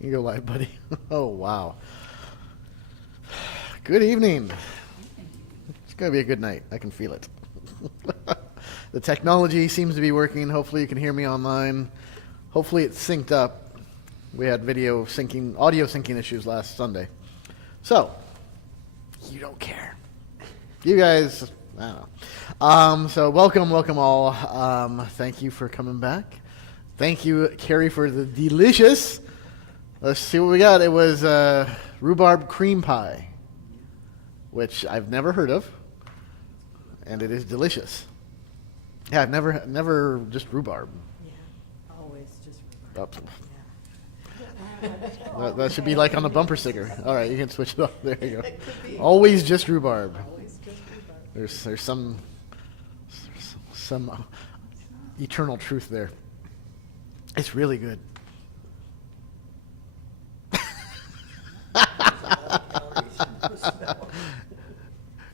You go live, buddy. Oh, wow. Good evening. It's going to be a good night. I can feel it. The technology seems to be working. Hopefully you can hear me online. Hopefully it's synced up. We had audio syncing issues last Sunday. So, you don't care. You guys, I don't know. So welcome all. Thank you for coming back. Thank you, Carrie, for the delicious. Let's see what we got. It was rhubarb cream pie, which I've never heard of, and it is delicious. Yeah, I've never just rhubarb. Yeah, always just rhubarb. Oh. That should be like on the bumper sticker. All right, you can switch it up. There you go. Always just rhubarb. Always just rhubarb. There's some eternal truth there. It's really good.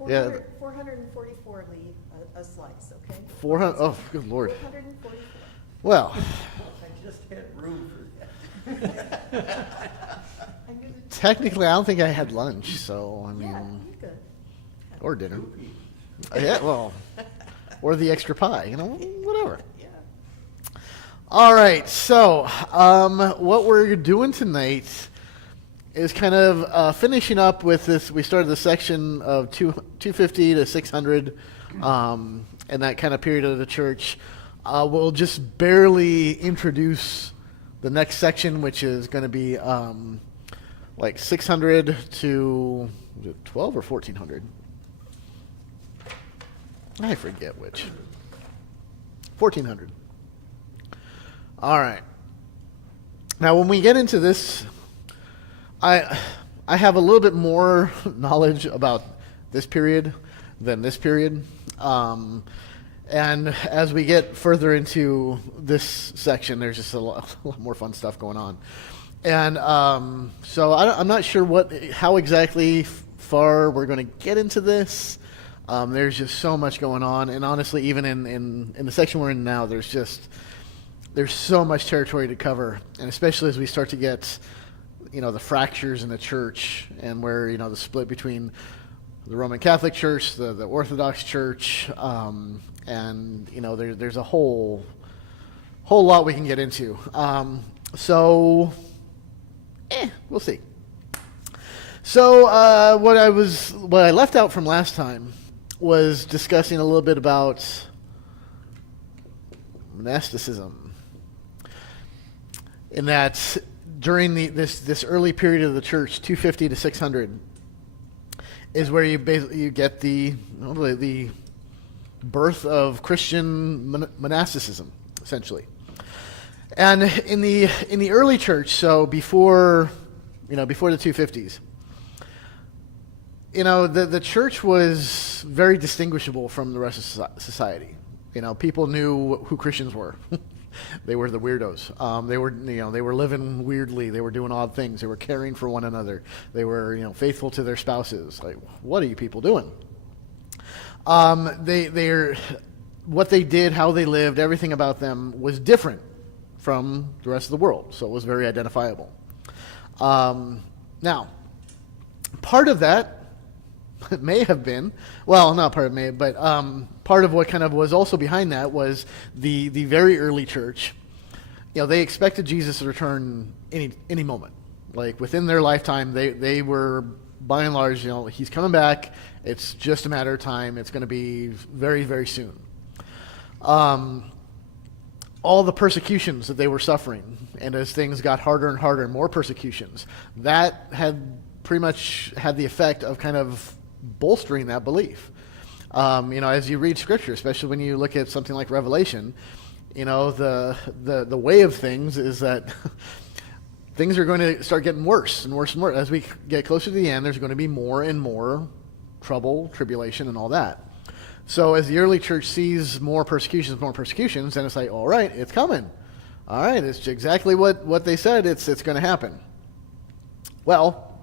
Yeah. 444 leave a slice, okay? 400. Oh, good Lord. 444. Well, I just had room for that. technically, I don't think I had lunch, so I mean, Yeah, you're good. or dinner. Yeah, well, or the extra pie, whatever. Yeah. All right, so what we're doing tonight is kind of finishing up with this. We started the section of 250 to 600, and that kind of period of the church. We'll just barely introduce the next section, which is going to be like 600 to 12 or 1400. I forget which. 1400. All right. Now, when we get into this, I have a little bit more knowledge about this period than this period. And as we get further into this section, there's just a lot more fun stuff going on. And so I'm not sure how exactly far we're going to get into this. There's just so much going on. And honestly, even in the section we're in now, there's so much territory to cover. And especially as we start to get the fractures in the church and where, the split between the Roman Catholic Church, the Orthodox Church, and, there's a whole lot we can get into. So, we'll see. So, what I left out from last time was discussing a little bit about monasticism. In that during this early period of the church, 250 to 600, is where you get the birth of Christian monasticism, essentially. And in the early church, so before the 250s, the church was very distinguishable from the rest of society. People knew who Christians were. They were the weirdos. They were living weirdly. They were doing odd things. They were caring for one another. They were, faithful to their spouses. Like, what are you people doing? What they did, how they lived, everything about them was different from the rest of the world. So it was very identifiable. Now, part of that may have been, well, not part of it, but part of what kind of was also behind that was the very early church. They expected Jesus to return any moment. Like within their lifetime, they were, by and large, he's coming back. It's just a matter of time. It's going to be very, very soon. All the persecutions that they were suffering, and as things got harder and harder, more persecutions, that had pretty much had the effect of kind of bolstering that belief. As you read Scripture, especially when you look at something like Revelation, the way of things is that things are going to start getting worse and worse and worse. As we get closer to the end, there's going to be more and more trouble, tribulation, and all that. So as the early church sees more persecutions, then it's like, all right, it's coming. All right, it's exactly what they said it's going to happen. Well,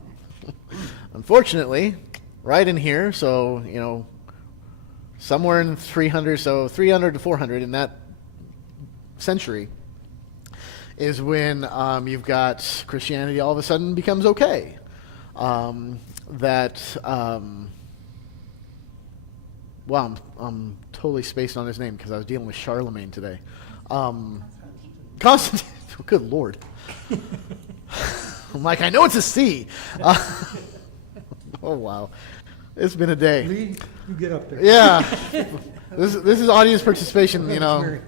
unfortunately, right in here, so, somewhere in 300 to 400 in that century, is when you've got Christianity all of a sudden becomes okay. Well, I'm totally spaced on his name because I was dealing with Charlemagne today. Constantine. Good Lord. I'm like, I know it's a C. Oh, wow. It's been a day. Lee, you get up there. Yeah. This is audience participation, you know. Mary.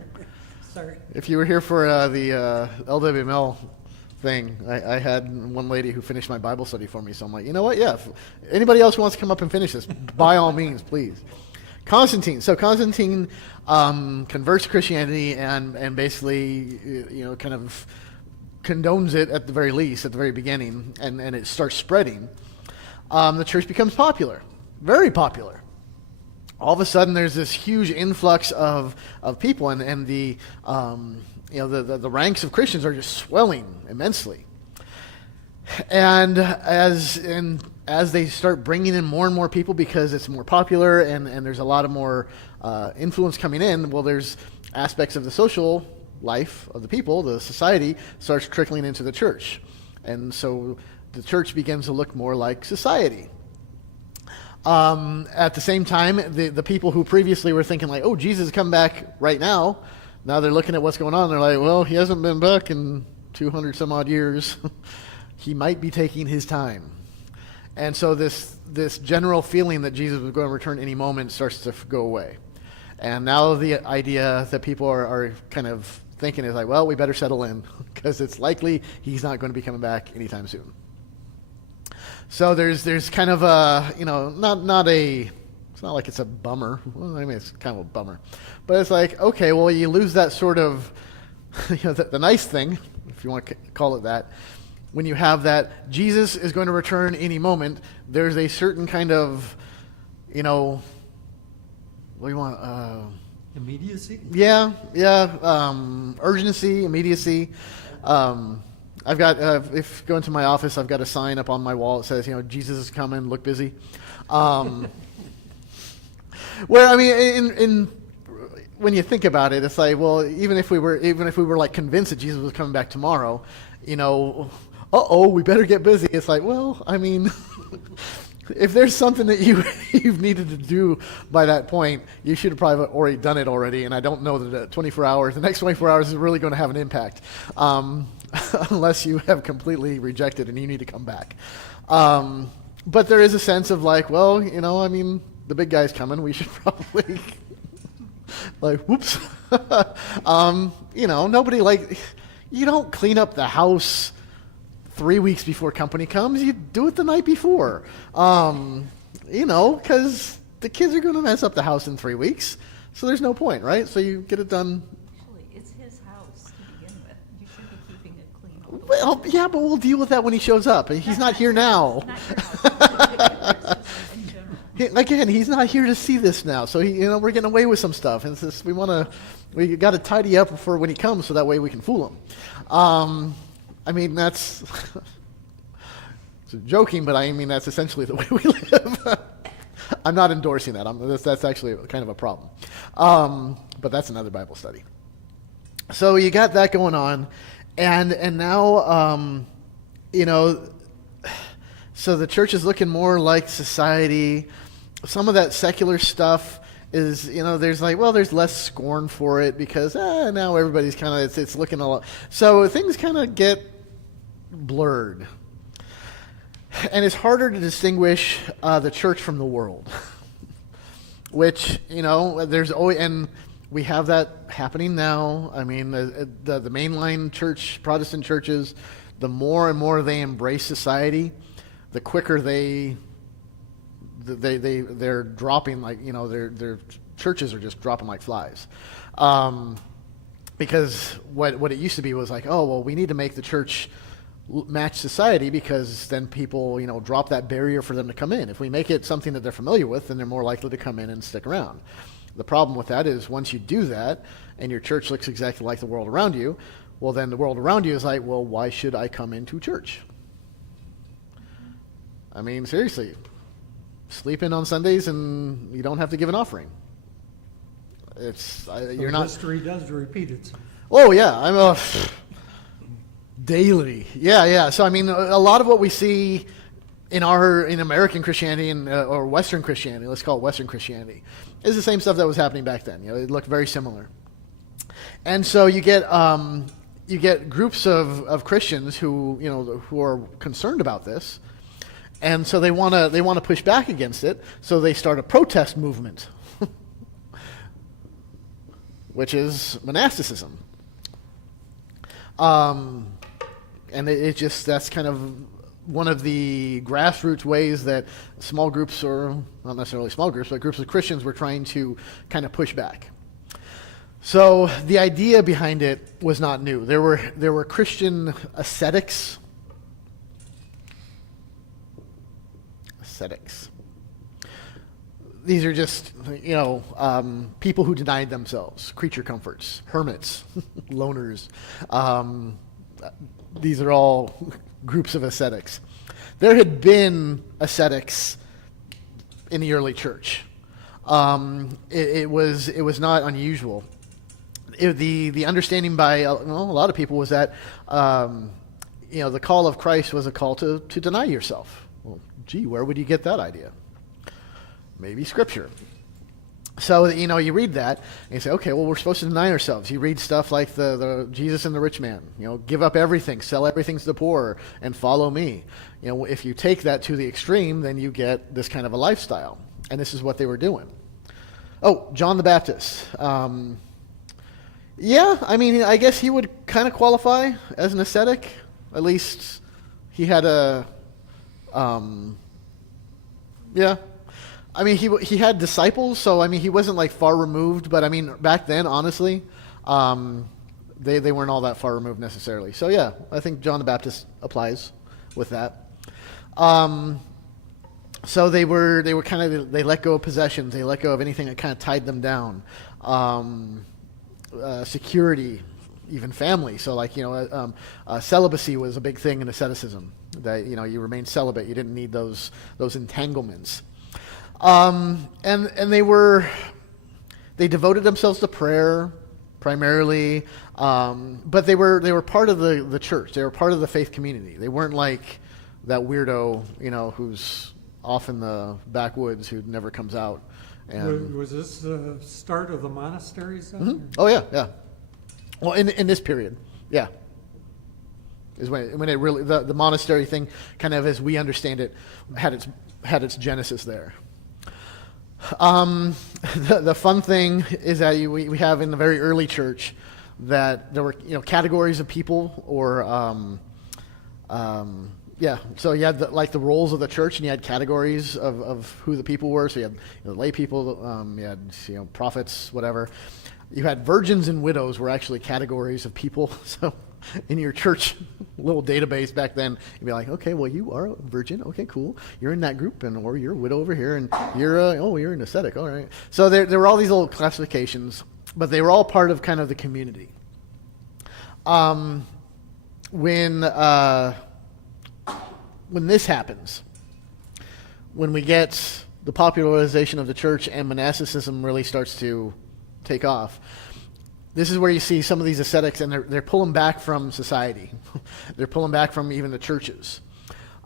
Sorry. If you were here for the LWML thing, I had one lady who finished my Bible study for me, so I'm like, you know what? Yeah, if anybody else wants to come up and finish this, by all means, please. Constantine. So Constantine converts to Christianity and basically, you know, kind of condones it at the very least, at the very beginning, and it starts spreading. The church becomes popular, very popular. All of a sudden, there's this huge influx of people, and the you know the ranks of Christians are just swelling immensely. And as they start bringing in more and more people because it's more popular and there's a lot of more influence coming in, well, there's aspects of the social life of the people, the society, starts trickling into the church. And so the church begins to look more like society. At the same time, the people who previously were thinking like, oh, Jesus is coming back right now, now they're looking at what's going on. They're like, well, he hasn't been back in 200 some odd years. He might be taking his time. And so this general feeling that Jesus was going to return any moment starts to go away. And now the idea that people are kind of thinking is like, well, we better settle in because it's likely he's not going to be coming back anytime soon. So there's kind of a, you know, it's not like it's a bummer. Well, I mean, it's kind of a bummer. But it's like, okay, well, you lose that sort of, you know, the nice thing, if you want to call it that. When you have that Jesus is going to return any moment, there's a certain kind of, you know, what do you want? Immediacy? Yeah, urgency, immediacy. I've got, if you go into my office, I've got a sign up on my wall that says, you know, Jesus is coming, look busy. Where, I mean, when you think about it, it's like, well, even if we were like convinced that Jesus was coming back tomorrow, you know, we better get busy. It's like, well, I mean, if there's something that you've needed to do by that point, you should have probably already done it already. And I don't know that the next 24 hours is really going to have an impact, unless you have completely rejected and you need to come back. But there is a sense of like, well, you know, I mean, the big guy's coming. We should probably like, whoops. You know, nobody you don't clean up the house 3 weeks before company comes. You do it the night before. You know, because the kids are going to mess up the house in 3 weeks. So there's no point, right? So you get it done. Actually, it's his house to begin with. You should be keeping it clean all the way. Well, yeah, but we'll deal with that when he shows up. He's not here now. Not your house. In general. Again, he's not here to see this now. So you know, we're getting away with some stuff. And it's just, we got to tidy up for when he comes, so that way we can fool him. I mean, that's joking, but I mean that's essentially the way we live. I'm not endorsing that. That's actually kind of a problem. But that's another Bible study. So you got that going on, and now you know. So the church is looking more like society. Some of that secular stuff is, you know, there's like, well, there's less scorn for it because now everybody's kind of, it's looking a lot. So things kind of get blurred. And it's harder to distinguish the church from the world. Which, you know, there's always, and we have that happening now. I mean, the mainline church, Protestant churches, the more and more they embrace society, the quicker they're dropping, like, you know, their churches are just dropping like flies. Because what it used to be was like, oh, well, we need to make the church match society because then people, you know, drop that barrier for them to come in. If we make it something that they're familiar with, then they're more likely to come in and stick around. The problem with that is once you do that and your church looks exactly like the world around you, well, then the world around you is like, well, why should I come into church? I mean, seriously, sleep in on Sundays and you don't have to give an offering. You're not. History does repeat itself. Oh yeah, Daily. Yeah. So I mean, a lot of what we see in American Christianity or Western Christianity, let's call it Western Christianity, is the same stuff that was happening back then. It looked very similar. And so you get groups of Christians who are concerned about this, and so they want to push back against it. So they start a protest movement, which is monasticism. And that's kind of one of the grassroots ways that small groups, or not necessarily small groups, but groups of Christians were trying to kind of push back. So the idea behind it was not new. There were Christian ascetics. These are just, people who denied themselves, creature comforts, hermits, loners. These are all groups of ascetics. There had been ascetics in the early church. It was not unusual. The understanding by a lot of people was that the call of Christ was a call to deny yourself. Well, gee, where would you get that idea? Maybe Scripture. So you read that and you say, okay, well, we're supposed to deny ourselves. You read stuff like the Jesus and the rich man. Give up everything, sell everything to the poor, and follow me. If you take that to the extreme, then you get this kind of a lifestyle, and this is what they were doing. Oh, John the Baptist. Yeah, I mean, I guess he would kind of qualify as an ascetic. At least he had yeah. I mean, he had disciples, so I mean, he wasn't like far removed. But I mean, back then, honestly, they weren't all that far removed necessarily. So yeah, I think John the Baptist applies with that. So they were kind of, they let go of possessions, they let go of anything that kind of tied them down. Security, even family. So like celibacy was a big thing in asceticism. That you remained celibate, you didn't need those entanglements. And they devoted themselves to prayer primarily, but they were part of the church. They were part of the faith community. They weren't like that weirdo, who's off in the backwoods who never comes out. And Was this the start of the monasteries then? Mm-hmm. Oh yeah. Well, in this period, yeah, is when it really the monastery thing, kind of as we understand it, had its genesis there. The fun thing is that we have in the very early church that there were categories of people, or so you had the roles of the church, and you had categories of who the people were. So you had lay people, you had prophets, whatever. You had virgins and widows were actually categories of people. So in your church little database back then, you'd be like, okay, well, you are a virgin. Okay, cool. You're in that group, or you're a widow over here, and you're an ascetic. All right. So there were all these little classifications, but they were all part of kind of the community. When this happens, when we get the popularization of the church and monasticism really starts to take off, this is where you see some of these ascetics, and they're pulling back from society. They're pulling back from even the churches.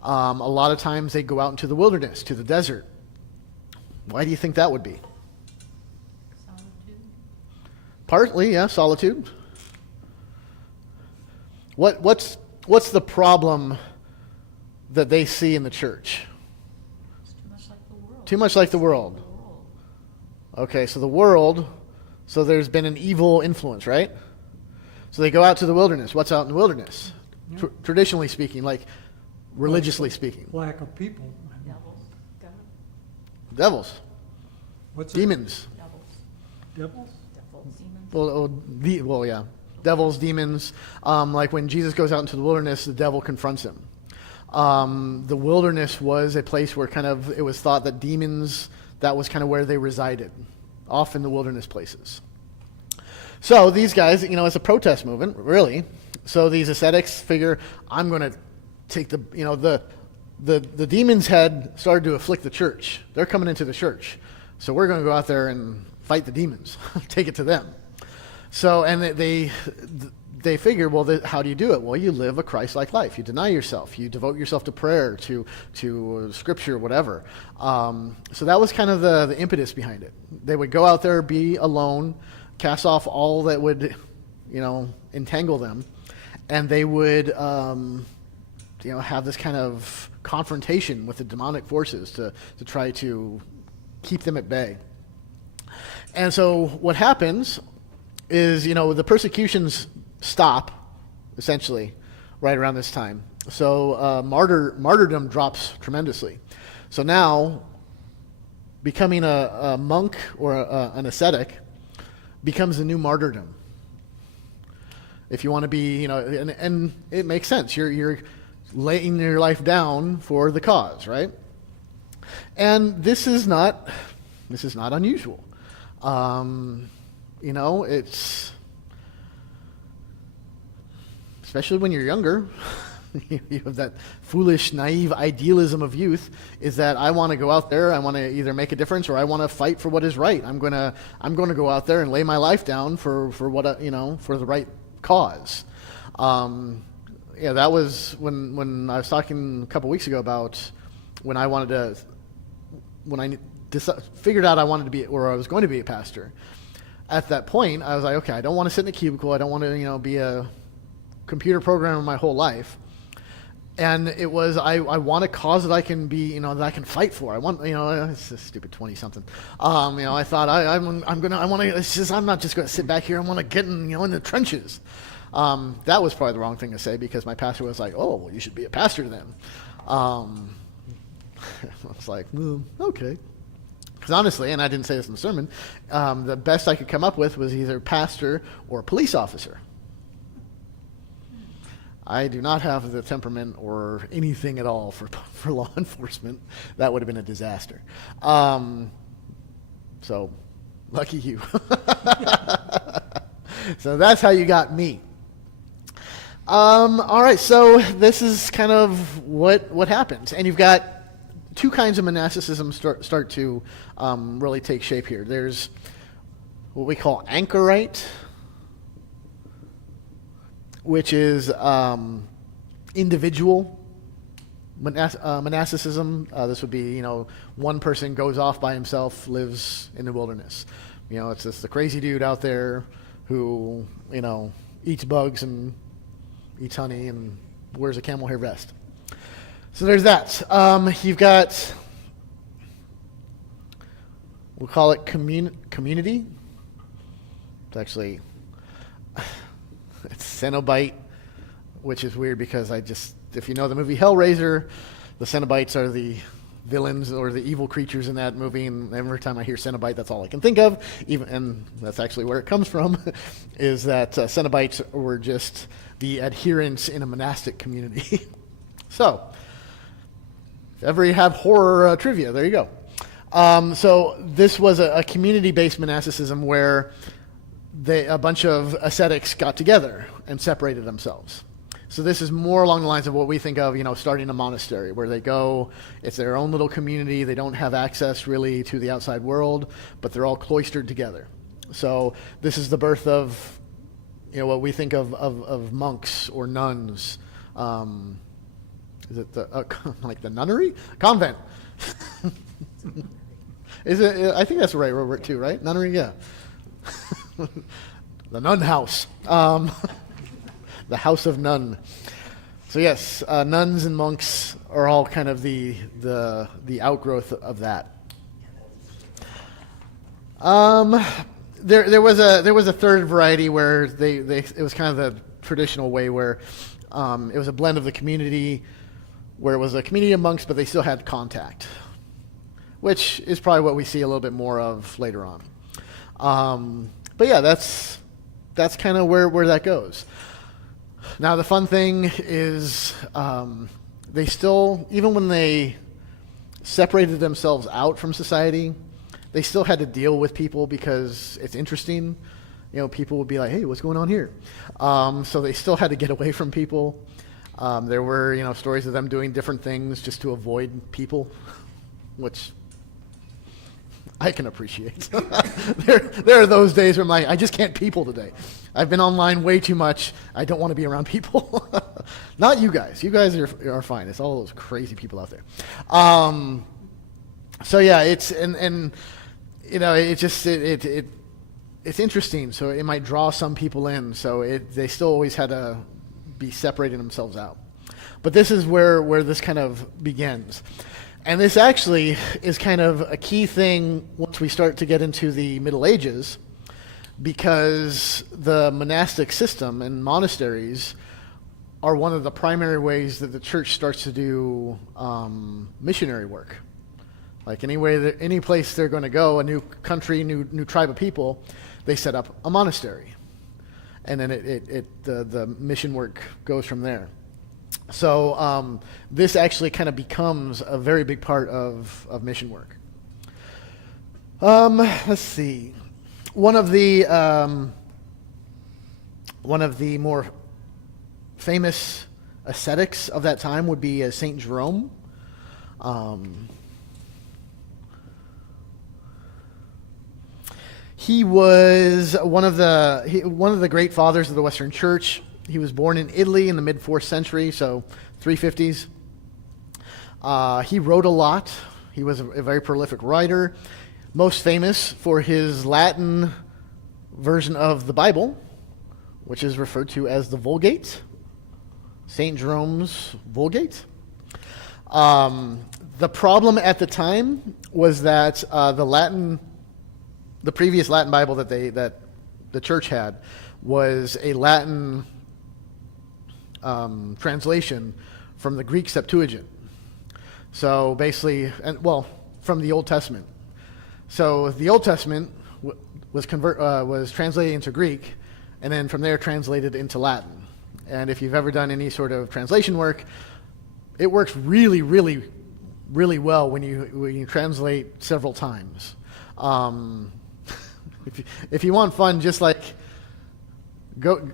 A lot of times they go out into the wilderness, to the desert. Why do you think that would be? Solitude. Partly, yeah, solitude. What's the problem that they see in the church? It's too much like the world. Too much like the world. Okay, so the world, so there's been an evil influence, right? So they go out to the wilderness. What's out in the wilderness? Yeah. Traditionally speaking, like religiously speaking. Lack of people. Devils. God. Devils. What's Demons. Devils. Devils? Demons. Well, yeah. Devils, demons. Like when Jesus goes out into the wilderness, the devil confronts him. The wilderness was a place where kind of it was thought that demons, that was kind of where they resided, off in the wilderness places. So these guys, it's a protest movement, really. So these ascetics figure, I'm going to take the demons had started to afflict the church. They're coming into the church. So we're going to go out there and fight the demons, take it to them. So, and they figured, well, how do you do it? Well, you live a Christ-like life. You deny yourself. You devote yourself to prayer, to scripture, whatever. So that was kind of the impetus behind it. They would go out there, be alone, cast off all that would, entangle them, and they would, have this kind of confrontation with the demonic forces to try to keep them at bay. And so what happens is, the persecutions stop, essentially, right around this time. So martyrdom drops tremendously. So now, becoming a monk or an ascetic becomes the new martyrdom. If you want to be, and it makes sense. You're laying your life down for the cause, right? And this is not unusual. It's, especially when you're younger, you have that foolish, naive idealism of youth, is that I want to go out there, I want to either make a difference or I want to fight for what is right. I'm going to go out there and lay my life down for what, for the right cause. That was when I was talking a couple weeks ago about when I figured out I wanted to be, or I was going to be a pastor. At that point, I was like, okay, I don't want to sit in a cubicle. I don't want to, be a computer programmer my whole life. And it was, I want a cause that I can be, that I can fight for. I want, it's a stupid 20-something. I thought I'm not just going to sit back here. I want to get in the trenches. That was probably the wrong thing to say, because my pastor was like, oh, well, you should be a pastor then. I was like, okay. Because honestly, and I didn't say this in the sermon, the best I could come up with was either pastor or police officer. I do not have the temperament or anything at all for law enforcement. That would have been a disaster. So, lucky you. So that's how you got me. All right, so this is kind of what happens. And you've got two kinds of monasticism start to really take shape here. There's what we call anchorite, which is individual monasticism. This would be, one person goes off by himself, lives in the wilderness. It's just the crazy dude out there who, eats bugs and eats honey and wears a camel hair vest. So there's that. You've got, we'll call it community. It's actually, it's Cenobite, which is weird because if you know the movie Hellraiser, the Cenobites are the villains or the evil creatures in that movie, and every time I hear Cenobite, that's all I can think of. And that's actually where it comes from, is that Cenobites were just the adherents in a monastic community. So, if ever you have horror trivia, there you go. So this was a community-based monasticism where a bunch of ascetics got together and separated themselves. So this is more along the lines of what we think of, starting a monastery, where they go, it's their own little community, they don't have access really to the outside world, but they're all cloistered together. So this is the birth of, what we think of monks or nuns. Is it like the nunnery? Convent. Is it? I think that's the right word too, right? Nunnery, yeah. The nun house. The house of nun. So yes, nuns and monks are all kind of the outgrowth of that. There was a third variety where it was kind of the traditional way where it was a blend of the community, where it was a community of monks, but they still had contact, which is probably what we see a little bit more of later on. But yeah, that's kind of where that goes. Now the fun thing is they still, even when they separated themselves out from society, they still had to deal with people because it's interesting. People would be like, hey, what's going on here? So they still had to get away from people. There were, stories of them doing different things just to avoid people, which I can appreciate. There are those days where I'm like, I just can't people today. I've been online way too much. I don't want to be around people. Not you guys. You guys are fine. It's all those crazy people out there. So yeah, it's and you know, it just it's interesting. So it might draw some people in. So they still always had to be separating themselves out. But this is where this kind of begins. And this actually is kind of a key thing once we start to get into the Middle Ages, because the monastic system and monasteries are one of the primary ways that the church starts to do missionary work. Like any place they're going to go, a new country, new tribe of people, they set up a monastery, and then the mission work goes from there. So this actually kind of becomes a very big part of mission work. Let's see. One of the more famous ascetics of that time would be Saint Jerome. He was one of the great fathers of the Western Church. He was born in Italy in the mid-4th century, so 350s. He wrote a lot. He was a very prolific writer, most famous for his Latin version of the Bible, which is referred to as the Vulgate, St. Jerome's Vulgate. The problem at the time was that the previous Latin Bible that the church had was a Latin translation from the Greek Septuagint. So basically, from the Old Testament. So the Old Testament was translated into Greek, and then from there translated into Latin. And if you've ever done any sort of translation work, it works really, really, really well when you translate several times. If you want fun, just like go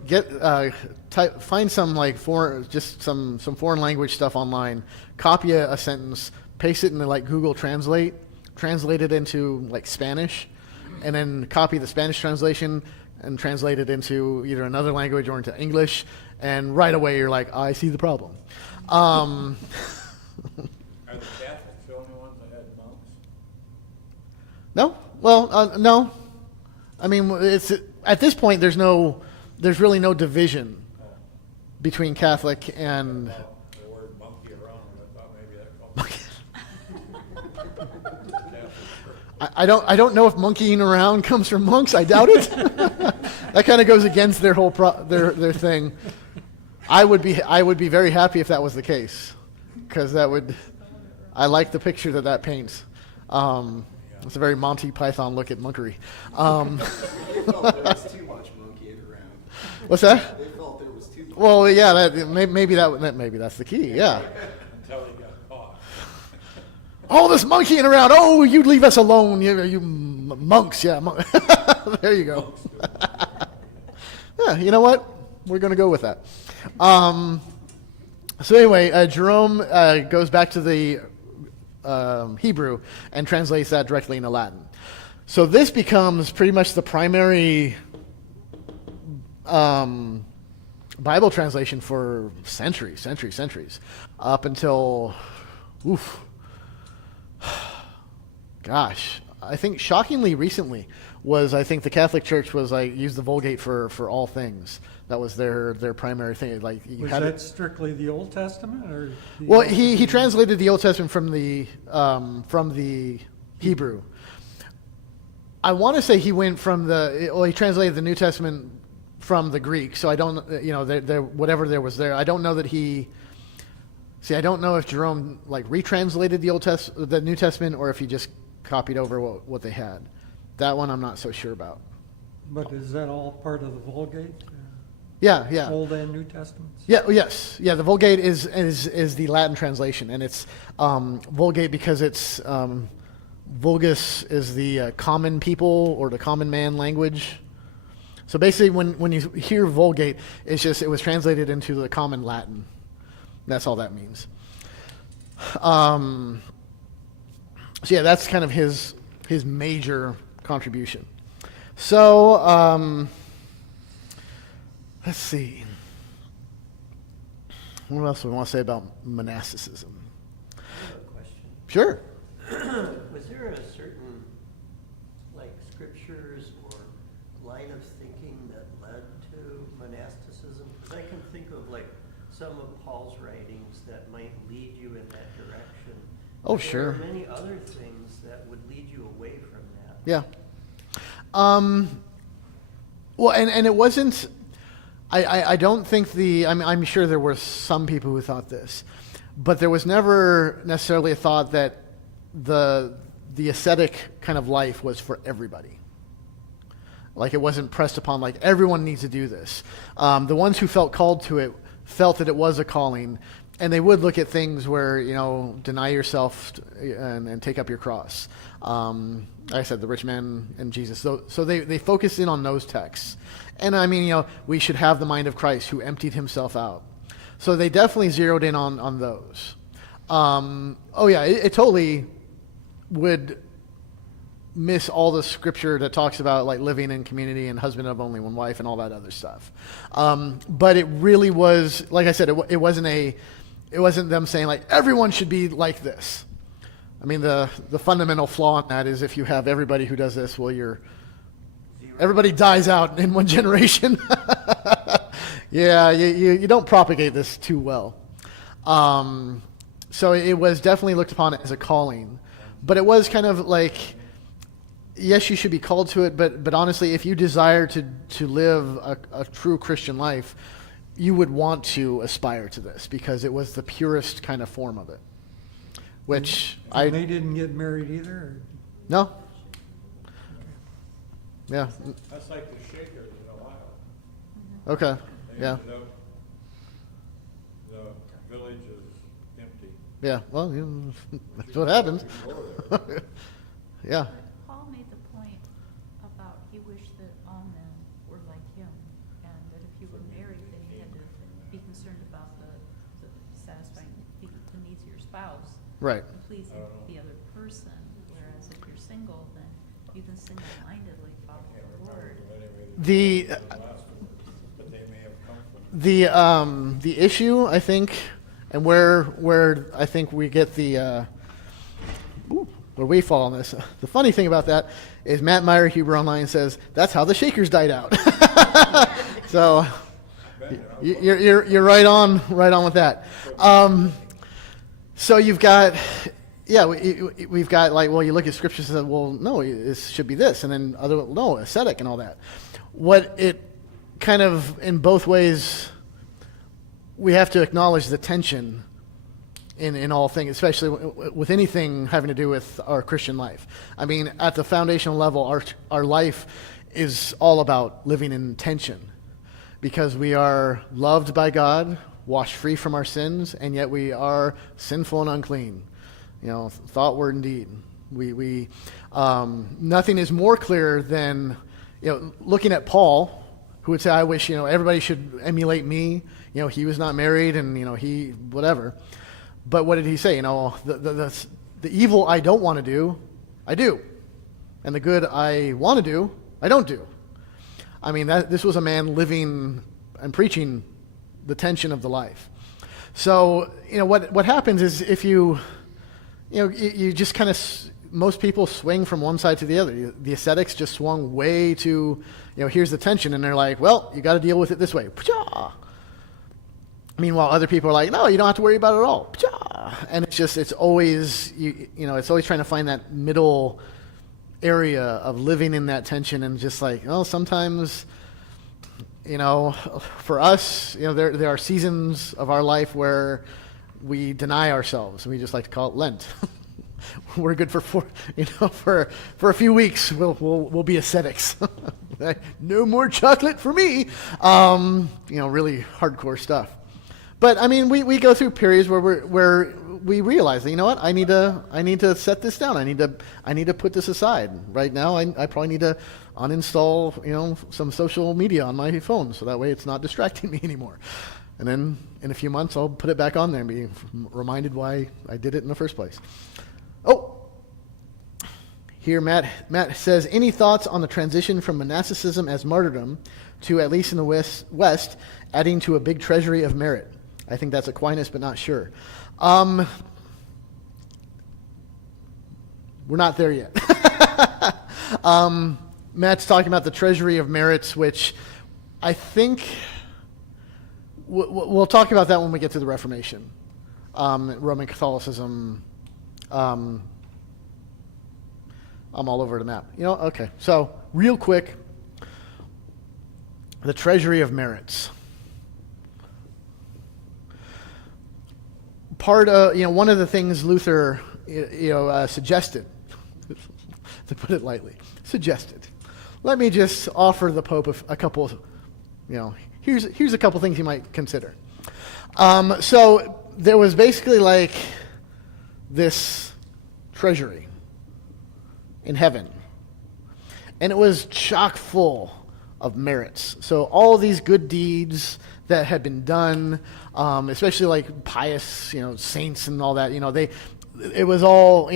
find some like some foreign language stuff online, copy a sentence, paste it into like Google Translate it into like Spanish, and then copy the Spanish translation and translate it into either another language or into English, and right away you're like, I see the problem. Are the Catholics the only ones that had monks? No, well, no. I mean, it's at this point there's really no division between Catholic and. The word monkey around, and I thought maybe that comes I don't know if monkeying around comes from monks. I doubt it. That kind of goes against their whole their thing. I would be very happy if that was the case, because I like the picture that paints. It's a very Monty Python look at monkery. They felt there was too much monkeying around. What's that? They felt there was too much. Well, yeah, maybe that's the key. Yeah. until he got caught. All this monkeying around. Oh, you leave us alone, you monks. Yeah, there you go. Yeah, you know what? We're going to go with that. So anyway, Jerome goes back to the Hebrew and translates that directly into Latin. So this becomes pretty much the primary Bible translation for centuries, up until, gosh, I think shockingly recently I think the Catholic Church was like used the Vulgate for all things. That was their primary thing. Like Was that strictly the Old Testament, or? Well, he translated the Old Testament from the Hebrew. I want to say he went from he translated the New Testament from the Greek. So I don't, whatever there was there. I don't know that I don't know if Jerome like retranslated the New Testament, or if he just copied over what they had. That one I'm not so sure about. But is that all part of the Vulgate? Yeah. Old and New Testaments? Yeah. Yes. Yeah. The Vulgate is the Latin translation, and it's Vulgate because it's Vulgus is the common people or the common man language. So basically, when you hear Vulgate, it was translated into the common Latin. That's all that means. So yeah, that's kind of his his major contribution. So, let's see. What else do we want to say about monasticism? I have a question. Sure. Was there a certain, like, scriptures or line of thinking that led to monasticism? Because I can think of, like, some of Paul's writings that might lead you in that direction. Oh, But sure. There are many other things that would lead you away from that. Yeah. Well, and it wasn't. I don't think I'm sure there were some people who thought this, but there was never necessarily a thought that the ascetic kind of life was for everybody. Like, it wasn't pressed upon, like, everyone needs to do this. The ones who felt called to it felt that it was a calling, and they would look at things where, deny yourself and take up your cross. Like I said, the rich man and Jesus. So they focused in on those texts. And I mean, we should have the mind of Christ who emptied himself out. So they definitely zeroed in on those. It totally would miss all the scripture that talks about, like, living in community and husband of only one wife and all that other stuff. But it really was, like I said, it wasn't them saying, like, everyone should be like this. I mean, the fundamental flaw in that is if you have everybody who does this, well, everybody dies out in one generation. Yeah, you don't propagate this too well. So it was definitely looked upon as a calling. But it was kind of like, yes, you should be called to it, but honestly, if you desire to live a true Christian life, you would want to aspire to this because it was the purest kind of form of it. Which And they didn't get married either? Or? No. Yeah. That's like the Shakers in Ohio. Okay. They Yeah. ended up, the village is empty. Yeah. Well, that's what happens. Yeah. But Paul made the point about he wished that all men were like him, and that if you were married, then you had to be concerned about the satisfying the needs of your spouse. Right. And pleasing the other person, whereas if you're single, then you can single-mindedly follow the Lord. The But they may have come from. the issue, I think, and where I think we get where we fall on this. The funny thing about that is Matt Meyer, Hebrew Online, says that's how the Shakers died out. So you're right on with that. So you've got, we've got, like, well, you look at scriptures and say, well, no, it should be this, and then no, ascetic and all that. What it kind of, in both ways, we have to acknowledge the tension in all things, especially with anything having to do with our Christian life. I mean, at the foundational level, our life is all about living in tension because we are loved by God, washed free from our sins, and yet we are sinful and unclean. Thought, word, and deed. We nothing is more clear than looking at Paul, who would say, "I wish everybody should emulate me." He was not married, and he whatever. But what did he say? The evil I don't want to do, I do, and the good I want to do, I don't do. I mean, this was a man living and preaching the tension of the life. So what happens is if you just kind of most people swing from one side to the other. The ascetics just swung way to here's the tension, and they're like, well, you got to deal with it this way. Pshaw! Meanwhile, other people are like, no, you don't have to worry about it at all. Pshaw! And it's always it's always trying to find that middle area of living in that tension, and just like, sometimes for us, there are seasons of our life where we deny ourselves, and we just like to call it Lent. We're good for a few weeks. We'll be ascetics. No more chocolate for me. Really hardcore stuff. But I mean, we go through periods where we realize that, what, I need to set this down. I need to put this aside. Right now, I probably need to uninstall some social media on my phone so that way it's not distracting me anymore. And then in a few months, I'll put it back on there and be reminded why I did it in the first place. Oh, Here, Matt says, any thoughts on the transition from monasticism as martyrdom to, at least in the West, adding to a big treasury of merit? I think that's Aquinas, but not sure. We're not there yet. Matt's talking about the treasury of merits, which I think we'll talk about that when we get to the Reformation, Roman Catholicism. I'm all over the map. Okay. So real quick, the treasury of merits. One of the things Luther, suggested, to put it lightly, let me just offer the Pope a couple, here's a couple things you might consider. So there was basically like this treasury in heaven, and it was chock full of merits. So all these good deeds that had been done, especially like pious, saints and all that, it was all,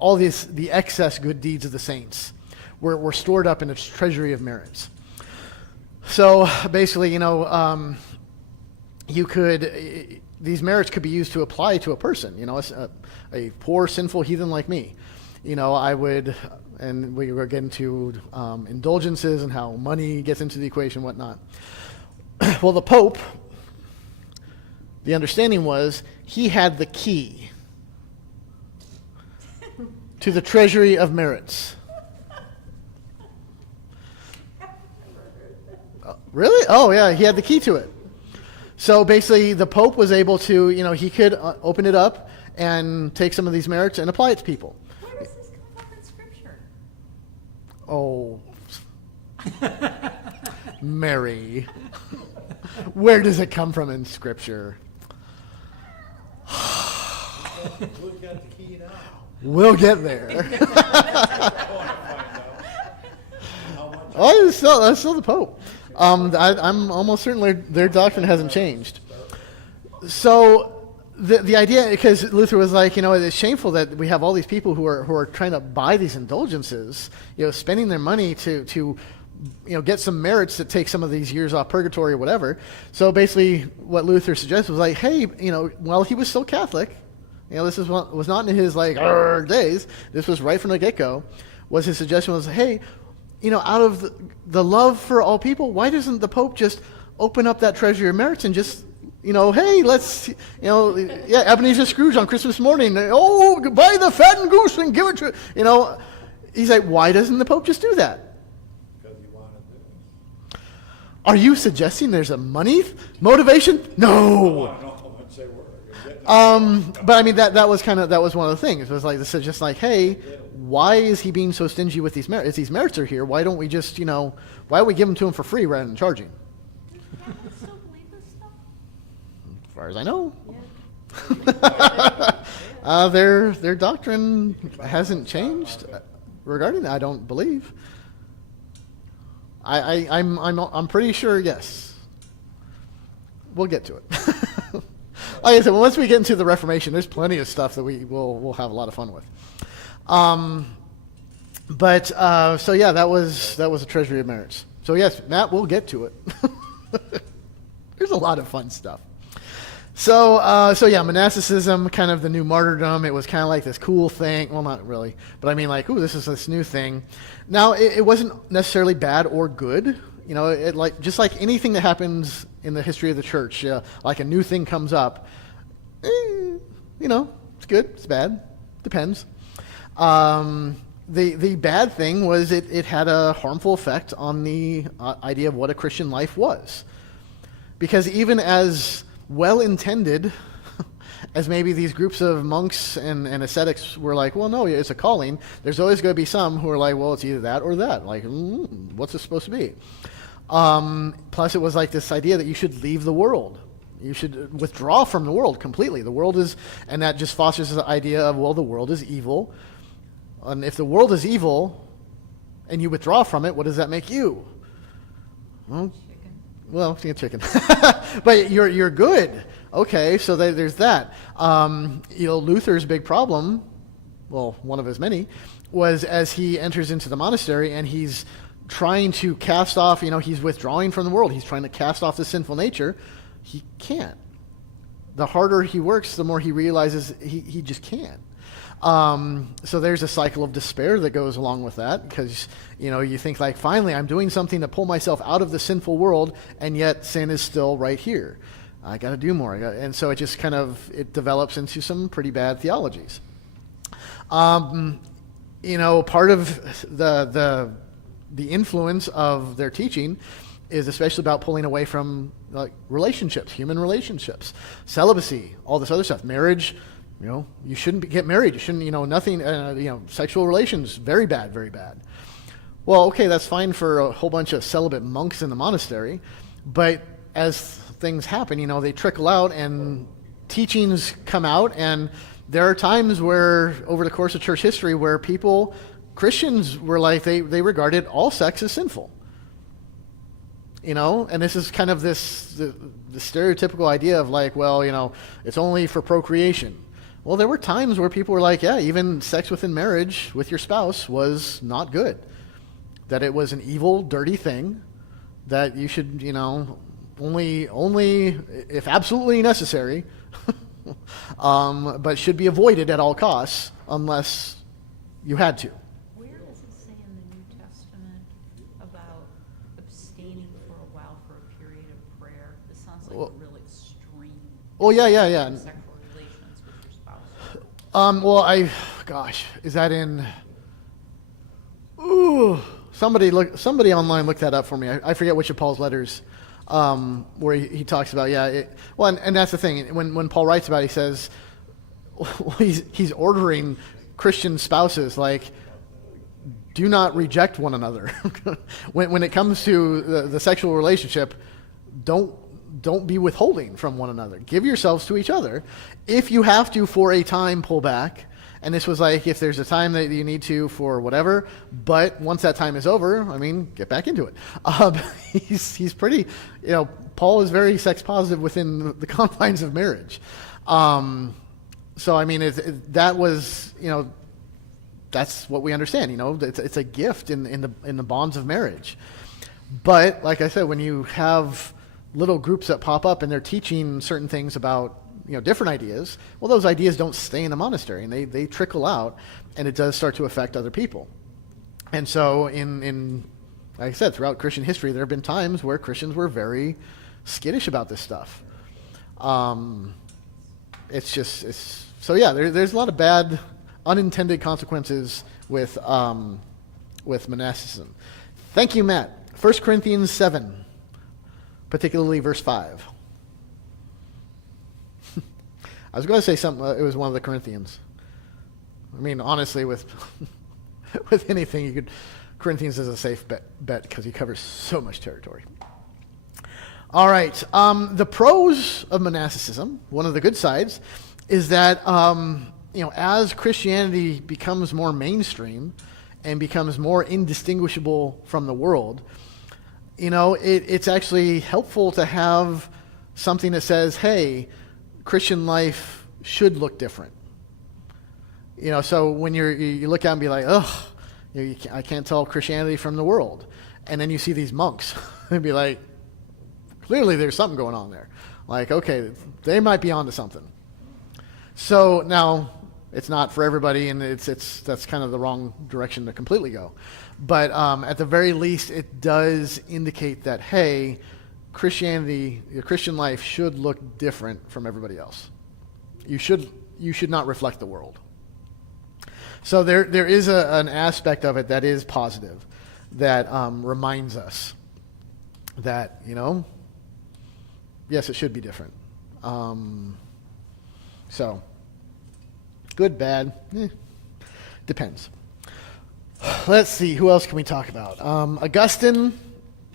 all the excess good deeds of the saints were stored up in a treasury of merits. So basically, these merits could be used to apply to a person, a poor, sinful heathen like me. I would, and we were getting to indulgences and how money gets into the equation and whatnot. Well, the Pope, the understanding was he had the key to the treasury of merits. Really? Oh, yeah, he had the key to it. So basically, the Pope was able to, he could open it up and take some of these merits and apply it to people. Where does this come from in Scripture? Oh, Mary. Where does it come from in Scripture? Who's got the key now? We'll get there. I want to find out how much. Oh, that's still the Pope. I'm almost certain their doctrine hasn't changed. So the idea, because Luther was like, it's shameful that we have all these people who are trying to buy these indulgences, spending their money to get some merits that take some of these years off purgatory or whatever. So basically, what Luther suggested was like, hey, while he was still Catholic, this was not in his days. This was right from the get-go. Was his suggestion was, hey, out of the love for all people, why doesn't the Pope just open up that treasury of merits and just, hey, let's, Ebenezer Scrooge on Christmas morning, buy the fattened goose and give it to, he's like, why doesn't the Pope just do that? Because you want to do it. Are you suggesting there's a money motivation? I No. don't know how much they were. You're getting But I mean, that was one of the things. It was like, this is just like, hey, why is he being so stingy with these merits? If these merits are here, why don't we just, why don't we give them to him for free rather than charging? Do Catholics still believe this stuff? As far as I know. Yeah. Their doctrine hasn't changed regarding that, I don't believe. I'm pretty sure, yes. We'll get to it. Like I said, once we get into the Reformation, there's plenty of stuff that we'll have a lot of fun with. So yeah, that was a treasury of merits. So yes, Matt, we'll get to it. There's a lot of fun stuff. So yeah, monasticism, kind of the new martyrdom. It was kind of like this cool thing. Well, not really, but I mean, like, ooh, this is this new thing. Now, it wasn't necessarily bad or good. Just like anything that happens in the history of the church, like a new thing comes up. It's good, it's bad, depends. The bad thing was it had a harmful effect on the idea of what a Christian life was. Because even as well-intended as maybe these groups of monks and ascetics were like, well, no, it's a calling, there's always going to be some who are like, well, it's either that or that. Like, what's it supposed to be? Plus, it was like this idea that you should leave the world. You should withdraw from the world completely. The world is, and that just fosters the idea of, well, the world is evil. And if the world is evil and you withdraw from it, what does that make you? Well, you're chicken. But you're good. Okay, so there's that. Luther's big problem well, one of his many, was as he enters into the monastery and he's trying to cast off, he's withdrawing from the world. He's trying to cast off the sinful nature. He can't. The harder he works, the more he realizes he just can't. So there's a cycle of despair that goes along with that because, you think like, finally, I'm doing something to pull myself out of the sinful world, and yet sin is still right here. I got to do more. And so it just it develops into some pretty bad theologies. Part of the influence of their teaching is especially about pulling away from relationships, human relationships, celibacy, all this other stuff, marriage. You shouldn't get married. You shouldn't, nothing, sexual relations, very bad, very bad. Well, okay, that's fine for a whole bunch of celibate monks in the monastery, but as things happen, they trickle out and teachings come out, and there are times where, over the course of church history, where Christians were like, they regarded all sex as sinful. And this is kind of the stereotypical idea of like, well, it's only for procreation. Well, there were times where people were like, yeah, even sex within marriage with your spouse was not good. That it was an evil, dirty thing that you should, only if absolutely necessary, but should be avoided at all costs unless you had to. Where does it say in the New Testament about abstaining for a while for a period of prayer? This sounds like Well- a real extreme. Well, yeah. Sexual relations with your spouse. Is that in? Ooh, somebody online looked that up for me. I forget which of Paul's letters, where he talks about and that's the thing. When Paul writes about it, he says, he's ordering Christian spouses like, do not reject one another. when it comes to the sexual relationship, don't be withholding from one another. Give yourselves to each other. If you have to, for a time, pull back. And this was like, if there's a time that you need to for whatever, but once that time is over, get back into it. He's pretty, Paul is very sex positive within the confines of marriage. That was, that's what we understand. It's a gift in the bonds of marriage. But like I said, when you have little groups that pop up and they're teaching certain things about different ideas, well, those ideas don't stay in the monastery, and they trickle out, and it does start to affect other people. And so in like I said, throughout Christian history, there have been times where Christians were very skittish about this stuff. There's a lot of bad unintended consequences with monasticism. Thank you, Matt. 1 Corinthians 7, particularly verse 5. I was going to say something. It was one of the Corinthians. Honestly, with with anything, Corinthians is a safe bet because he covers so much territory. All right. The pros of monasticism, one of the good sides, is that as Christianity becomes more mainstream and becomes more indistinguishable from the world, it's actually helpful to have something that says, hey, Christian life should look different. So when you look at it and be like, ugh, I can't tell Christianity from the world. And then you see these monks and be like, clearly there's something going on there. Like, okay, they might be onto something. So now it's not for everybody, and that's kind of the wrong direction to completely go. But at the very least, it does indicate that, hey, Christianity, your Christian life should look different from everybody else. You should not reflect the world. So there is an aspect of it that is positive, that reminds us that, yes, it should be different. So, good, bad, depends. Let's see, who else can we talk about? Augustine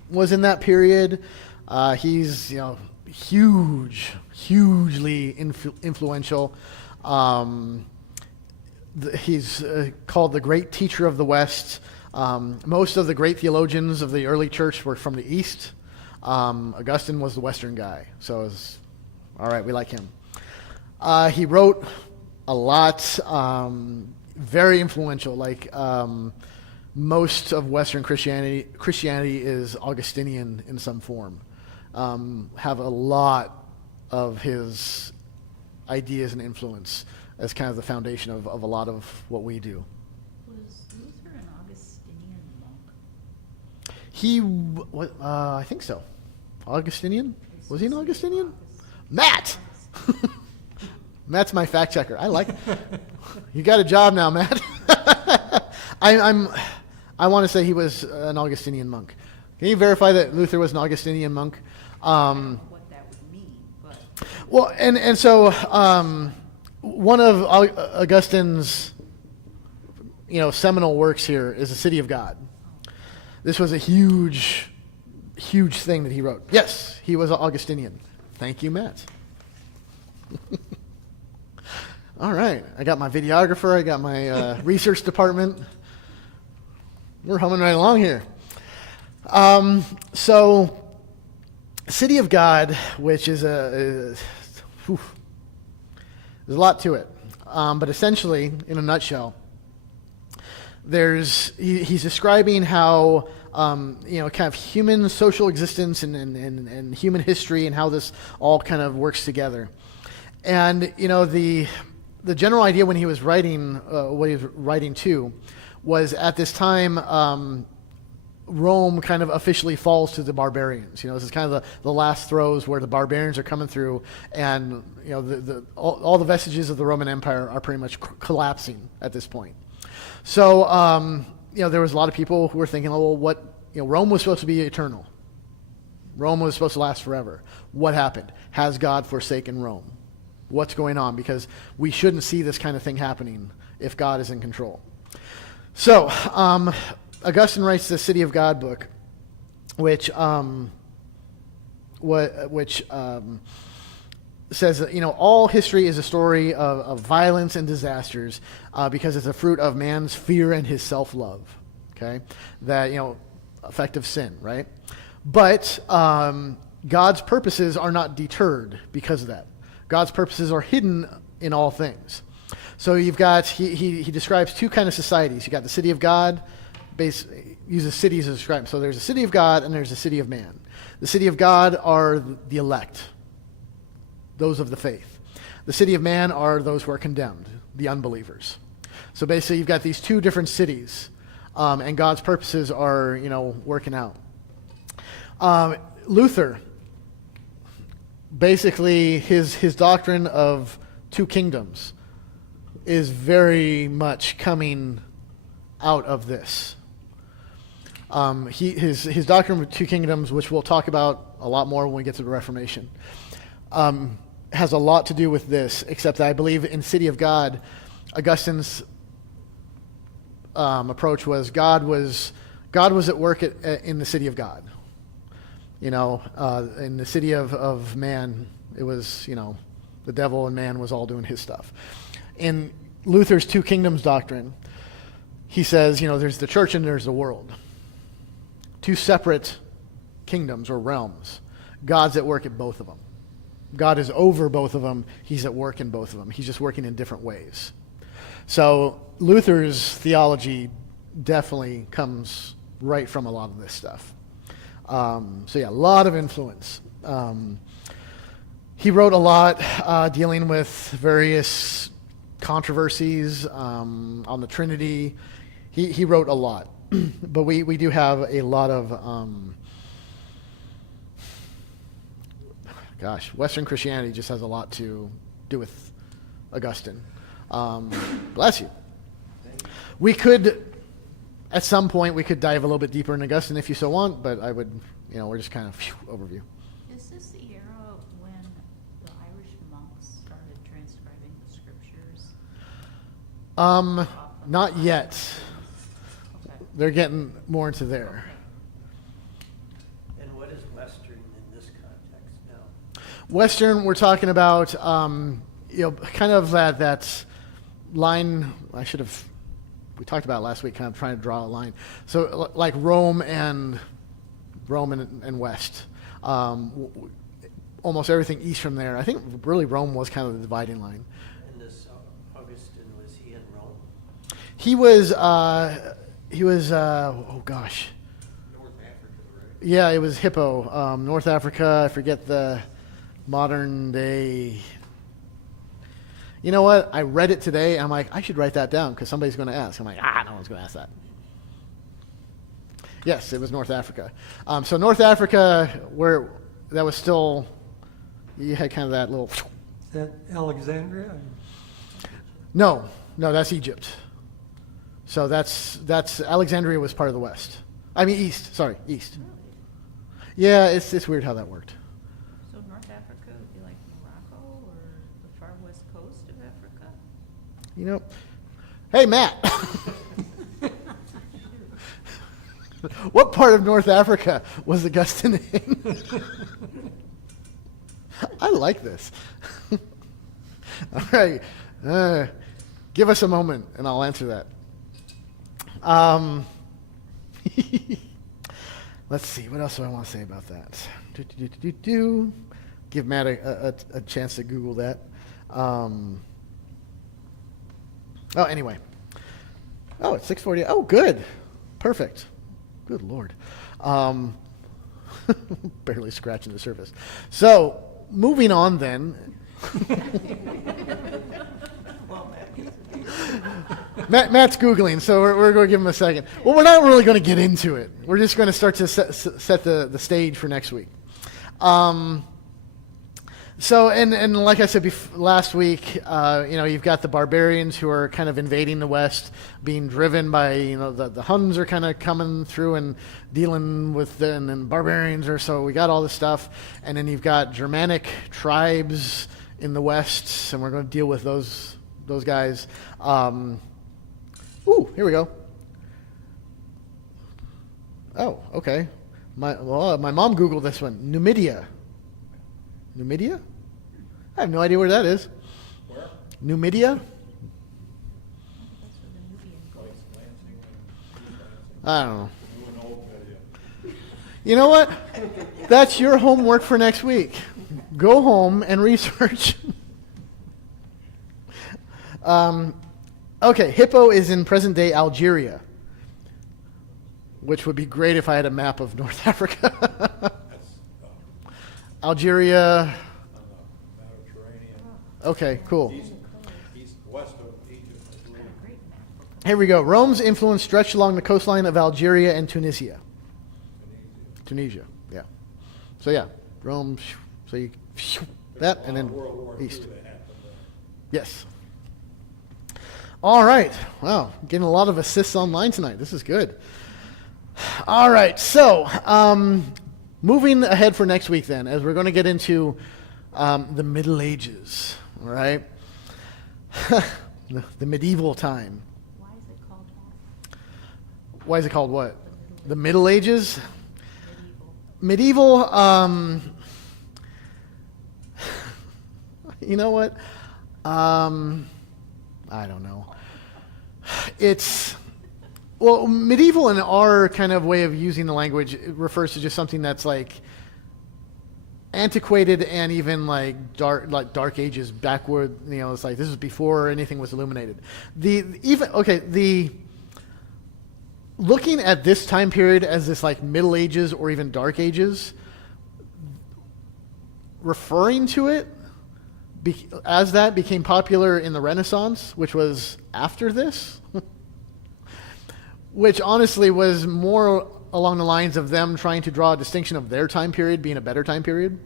was in that period. He's, hugely influential. He's called the great teacher of the West. Most of the great theologians of the early church were from the East. Augustine was the Western guy, so it was, all right, we like him. He wrote a lot. very influential. Like most of Western Christianity is Augustinian in some form. Have a lot of his ideas and influence as kind of the foundation of a lot of what we do. Was Luther an Augustinian monk? He, I think so. Augustinian? It's Was he an supposed to be Augustinian? August- Matt! Augustinian. Matt's my fact checker. I like it. You got a job now, Matt. I want to say he was an Augustinian monk. Can you verify that Luther was an Augustinian monk? I don't know what that would mean, but Well, and so one of Augustine's, seminal works here is the City of God. This was a huge thing that he wrote. Yes, he was an Augustinian. Thank you, Matt. All right, I got my videographer. I got my research department. We're humming right along here. So, City of God, which is there's a lot to it, but essentially, in a nutshell, he's describing how kind of human social existence and human history and how this all kind of works together. And the general idea when he was writing what he was writing to was at this time Rome kind of officially falls to the barbarians. This is kind of the last throes where the barbarians are coming through, and all the vestiges of the Roman Empire are pretty much collapsing at this point. So there was a lot of people who were thinking, oh, well, Rome was supposed to be eternal. Rome was supposed to last forever. What happened? Has God forsaken Rome? What's going on? Because we shouldn't see this kind of thing happening if God is in control. So, Augustine writes the City of God book, which says that, all history is a story of violence and disasters because it's a fruit of man's fear and his self-love. Okay? That, effect of sin, right? But God's purposes are not deterred because of that. God's purposes are hidden in all things. So you've got, he describes two kind of societies. You got the city of God, uses cities to describe. So there's a city of God and there's a city of man. The city of God are the elect, those of the faith. The city of man are those who are condemned, the unbelievers. So basically you've got these two different cities, and God's purposes are, working out. Luther, basically his doctrine of two kingdoms is very much coming out of this. His doctrine of two kingdoms, which we'll talk about a lot more when we get to the Reformation, has a lot to do with this, except that I believe in City of God, Augustine's approach was God was at work in the city of God. In the city of man, it was, the devil and man was all doing his stuff. In Luther's two kingdoms doctrine, he says, there's the church and there's the world. Two separate kingdoms or realms. God's at work at both of them. God is over both of them. He's at work in both of them. He's just working in different ways. So Luther's theology definitely comes right from a lot of this stuff. A lot of influence. He wrote a lot dealing with various controversies on the Trinity. He wrote a lot. But we do have a lot of, Western Christianity just has a lot to do with Augustine. Bless you. We could, at some point, we could dive a little bit deeper in Augustine if you so want, but I would, we're just kind of overview. is this the era when the Irish monks started transcribing the scriptures? Not yet. Okay. They're getting more into there. And what is Western in this context now? Western, we're talking about, kind of that line. We talked about it last week, kind of trying to draw a line. So like Rome and West. Almost everything east from there. I think really Rome was kind of the dividing line. And this Augustine, was he in Rome? He was, oh gosh. North Africa, right? Yeah, it was Hippo. North Africa, I forget the modern day. You know what? I read it today, and I'm like, I should write that down because somebody's going to ask. I'm like, no one's going to ask that. Yes, it was North Africa. So North Africa, where that was still, you had kind of that little. Is that Alexandria? No, that's Egypt. So that's Alexandria was part of the West. I mean East. Sorry, East. Yeah, it's weird how that worked. So North Africa would be like Morocco or the far west coast of Africa? You know, hey Matt, what part of North Africa was Augustine in? I like this. All right, give us a moment, and I'll answer that. Let's see. What else do I want to say about that? Give Matt a chance to Google that. Anyway. Oh, it's 6:40. Oh, good. Perfect. Good Lord. Barely scratching the surface. So, moving on then. Well, Matt's Googling, so we're going to give him a second. Well, we're not really going to get into it. We're just going to start to set the stage for next week. So, and like I said last week, you've got the barbarians who are kind of invading the West, being driven by, the Huns are kind of coming through and dealing with and then barbarians so we got all this stuff. And then you've got Germanic tribes in the West, and we're going to deal with those guys. Here we go. Oh, okay. My mom Googled this one. Numidia? I have no idea where that is. Where? Numidia? That's where the Nubian goes. Place Lansing and East Lansing. I don't know. Do an old video. You know what? That's your homework for next week. Go home and research. Okay, Hippo is in present-day Algeria, which would be great if I had a map of North Africa. That's Algeria. on the Mediterranean, Okay, cool. west of Egypt, I believe. Great map. Here we go. Rome's influence stretched along the coastline of Algeria and Tunisia. Tunisia, yeah. So yeah, Rome. So you that and then World War II east. that happened there. Yes. All right. Wow, getting a lot of assists online tonight. This is good. All right. So moving ahead for next week, then, as we're going to get into the Middle Ages. All right. the medieval time. Why is it called that? Why is it called what? The Middle Ages? Medieval. Medieval, you know what? I don't know. Medieval in our kind of way of using the language, it refers to just something that's like antiquated and even like dark ages backward. It's like this is before anything was illuminated. Looking at this time period as this like Middle Ages or even Dark Ages, referring to it as that became popular in the Renaissance, which was after this, which honestly was more along the lines of them trying to draw a distinction of their time period being a better time period.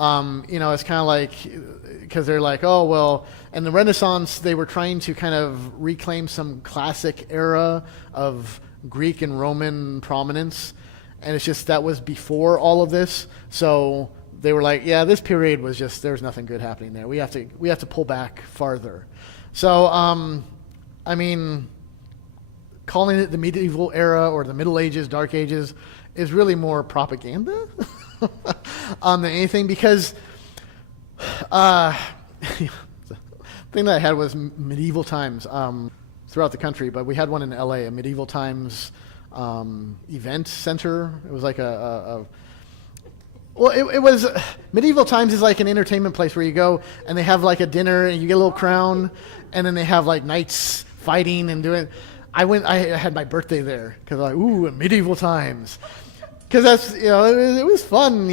It's kind of like, because they're like, oh, well, in the Renaissance, they were trying to kind of reclaim some classic era of Greek and Roman prominence. And it's just that was before all of this. So they were like, yeah, this period was just, there's nothing good happening there. We have to pull back farther. So, calling it the medieval era or the Middle Ages, Dark Ages, is really more propaganda than anything, because the thing that I had was medieval times throughout the country, but we had one in LA, a medieval times event center. It was like it was medieval times is like an entertainment place where you go and they have like a dinner and you get a little crown, and then they have like knights fighting and doing. I had my birthday there because like, ooh, medieval times. Because that's, it was fun,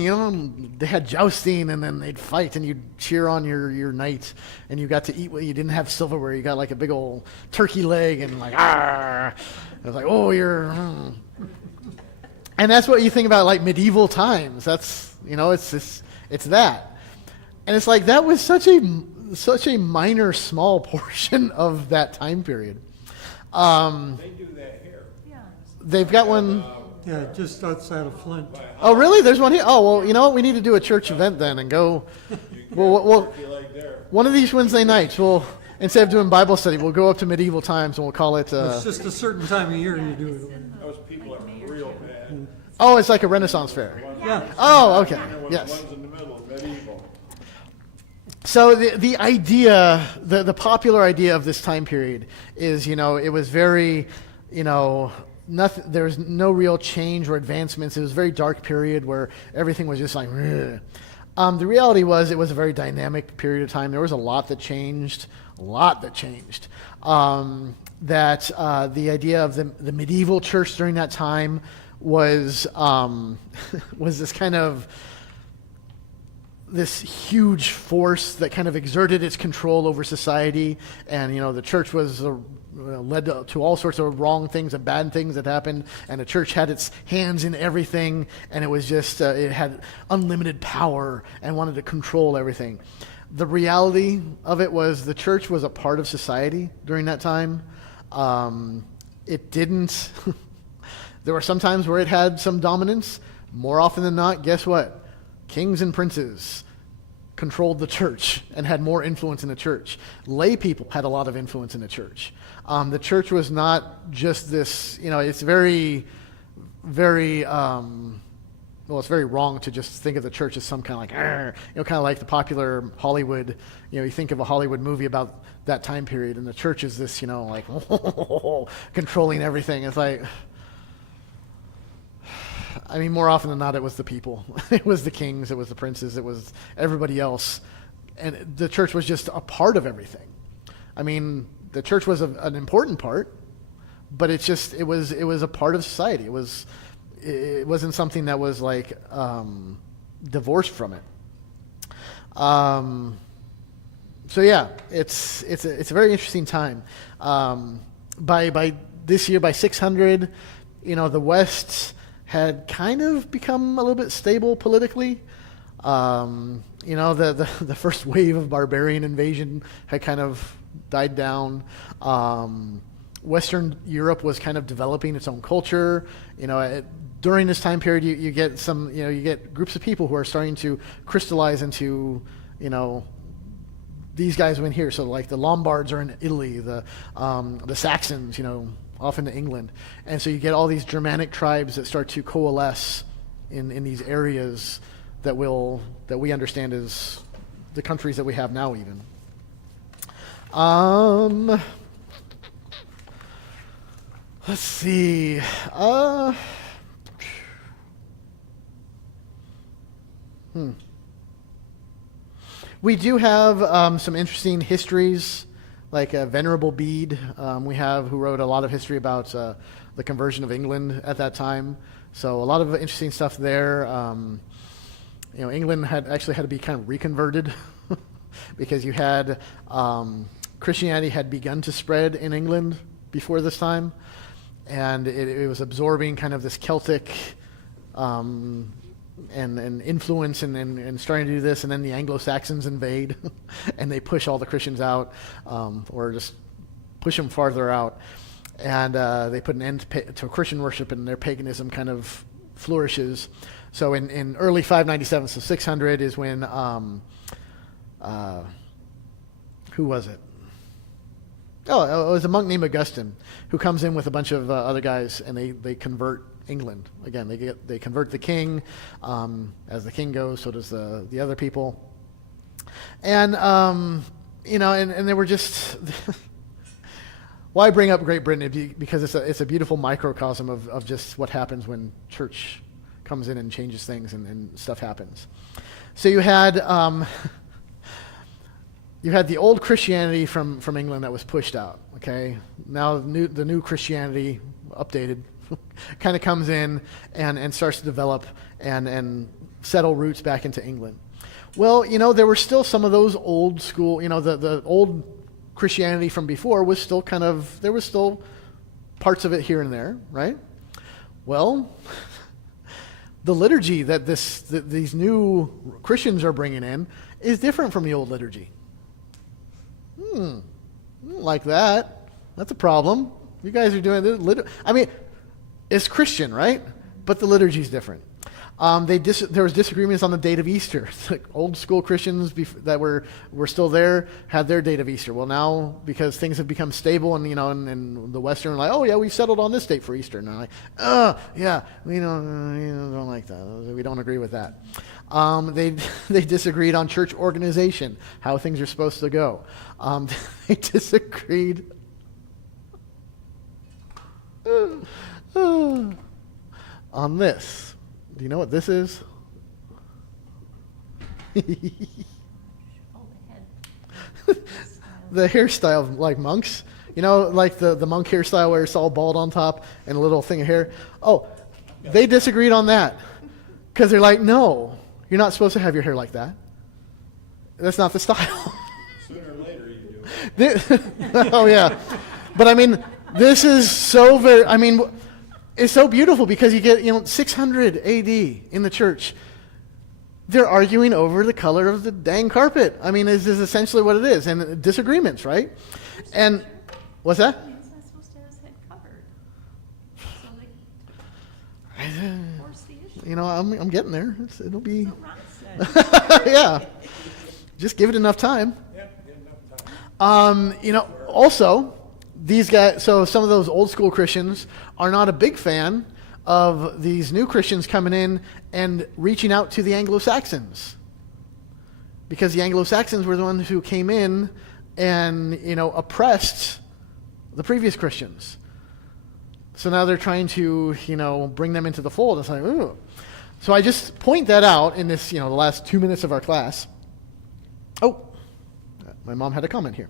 They had jousting, and then they'd fight, and you'd cheer on your knight, and you got to eat what you didn't have silverware. You got like a big old turkey leg, and like, ah. It was like, oh, and that's what you think about like medieval times. That's, it's that, and it's like that was such a minor, small portion of that time period. They do that here. Yeah. They've got one. Yeah, just outside of Flint. Oh, really? There's one here? Oh, well, you know what? We need to do a church event then and go. Well, If you like there. one of these Wednesday nights, instead of doing Bible study, we'll go up to medieval times and we'll call it. It's just a certain time of year you do it. Those people are real bad. Oh, it's like a Renaissance fair. Yeah. Oh, okay. And the Yes. ones in the middle, medieval. So the idea, the popular idea of this time period is, it was very, nothing. There was no real change or advancements. It was a very dark period where everything was just like. Ugh. The reality was it was a very dynamic period of time. There was a lot that changed. That the idea of the medieval church during that time was was this kind of this huge force that kind of exerted its control over society, and the church was led to all sorts of wrong things and bad things that happened, and the church had its hands in everything, and it was just it had unlimited power and wanted to control everything. The reality of it was the church was a part of society during that time. It didn't. There were some times where it had some dominance. More often than not, guess what? Kings and princes controlled the church and had more influence in the church. Lay people had a lot of influence in the church. The church was not just this, it's very, very, it's very wrong to just think of the church as some kind of like, kind of like the popular Hollywood, you think of a Hollywood movie about that time period, and the church is this, like, controlling everything. It's like, more often than not, it was the people. It was the kings, it was the princes, it was everybody else. And the church was just a part of everything. The church was an important part, but it was a part of society. It wasn't something that was like divorced from it. So yeah, it's a very interesting time. By this year, by 600, the West had kind of become a little bit stable politically. The first wave of barbarian invasion had kind of died down. Western Europe was kind of developing its own culture. During this time period, you get you get groups of people who are starting to crystallize into, these guys went here. So like the Lombards are in Italy, the Saxons, off into England. And so you get all these Germanic tribes that start to coalesce in these areas that we understand as the countries that we have now even. Let's see. We do have some interesting histories, like Venerable Bede, who wrote a lot of history about the conversion of England at that time. So a lot of interesting stuff there. England had to be kind of reconverted because you had Christianity had begun to spread in England before this time, and it was absorbing kind of this Celtic and influence and starting to do this, and then the Anglo-Saxons invade and they push all the Christians out, or just push them farther out, and they put an end to Christian worship, and their paganism kind of flourishes. So in early 597, so 600 is when who was it? Oh, it was a monk named Augustine who comes in with a bunch of other guys, and they convert England. Again, they convert the king. As the king goes, so does the other people. And and they were just. Why bring up Great Britain? Because it's a beautiful microcosm of just what happens when church comes in and changes things and stuff happens. So you had you had the old Christianity from England that was pushed out. Okay, now the new Christianity, updated, kind of comes in and starts to develop and settle roots back into England. Well, there were still some of those old school, the old Christianity from before was still there was still parts of it here and there, right? Well, the liturgy that these new Christians are bringing in is different from the old liturgy. I don't like that. That's a problem. You guys are doing this. I mean, it's Christian, right? But the liturgy is different. There was disagreements on the date of Easter. Like old school Christians that were still there had their date of Easter. Well, now because things have become stable and and the Western like, oh yeah, we settled on this date for Easter. And they're like, yeah, we don't like that. We don't agree with that. They disagreed on church organization, how things are supposed to go. They disagreed on this. Do you know what this is? Oh, the head. The hairstyle of like monks. Like the monk hairstyle where it's all bald on top and a little thing of hair. Oh, they disagreed on that. Because they're like, no, you're not supposed to have your hair like that. That's not the style. Sooner or later you do it. Oh, yeah. But I mean, this is so it's so beautiful because you get, 600 AD in the church. They're arguing over the color of the dang carpet. I mean, this is essentially what it is. And disagreements, right? And what's that? It's not supposed to have his head covered. So they force the issue. I'm getting there. It'll be, What Ron said. yeah. Just give it enough time. Yeah, get enough time. Also, these guys, so some of those old school Christians are not a big fan of these new Christians coming in and reaching out to the Anglo-Saxons. Because the Anglo-Saxons were the ones who came in and, oppressed the previous Christians. So now they're trying to, bring them into the fold. It's like, ooh. So I just point that out in this, the last 2 minutes of our class. Oh, my mom had a comment here.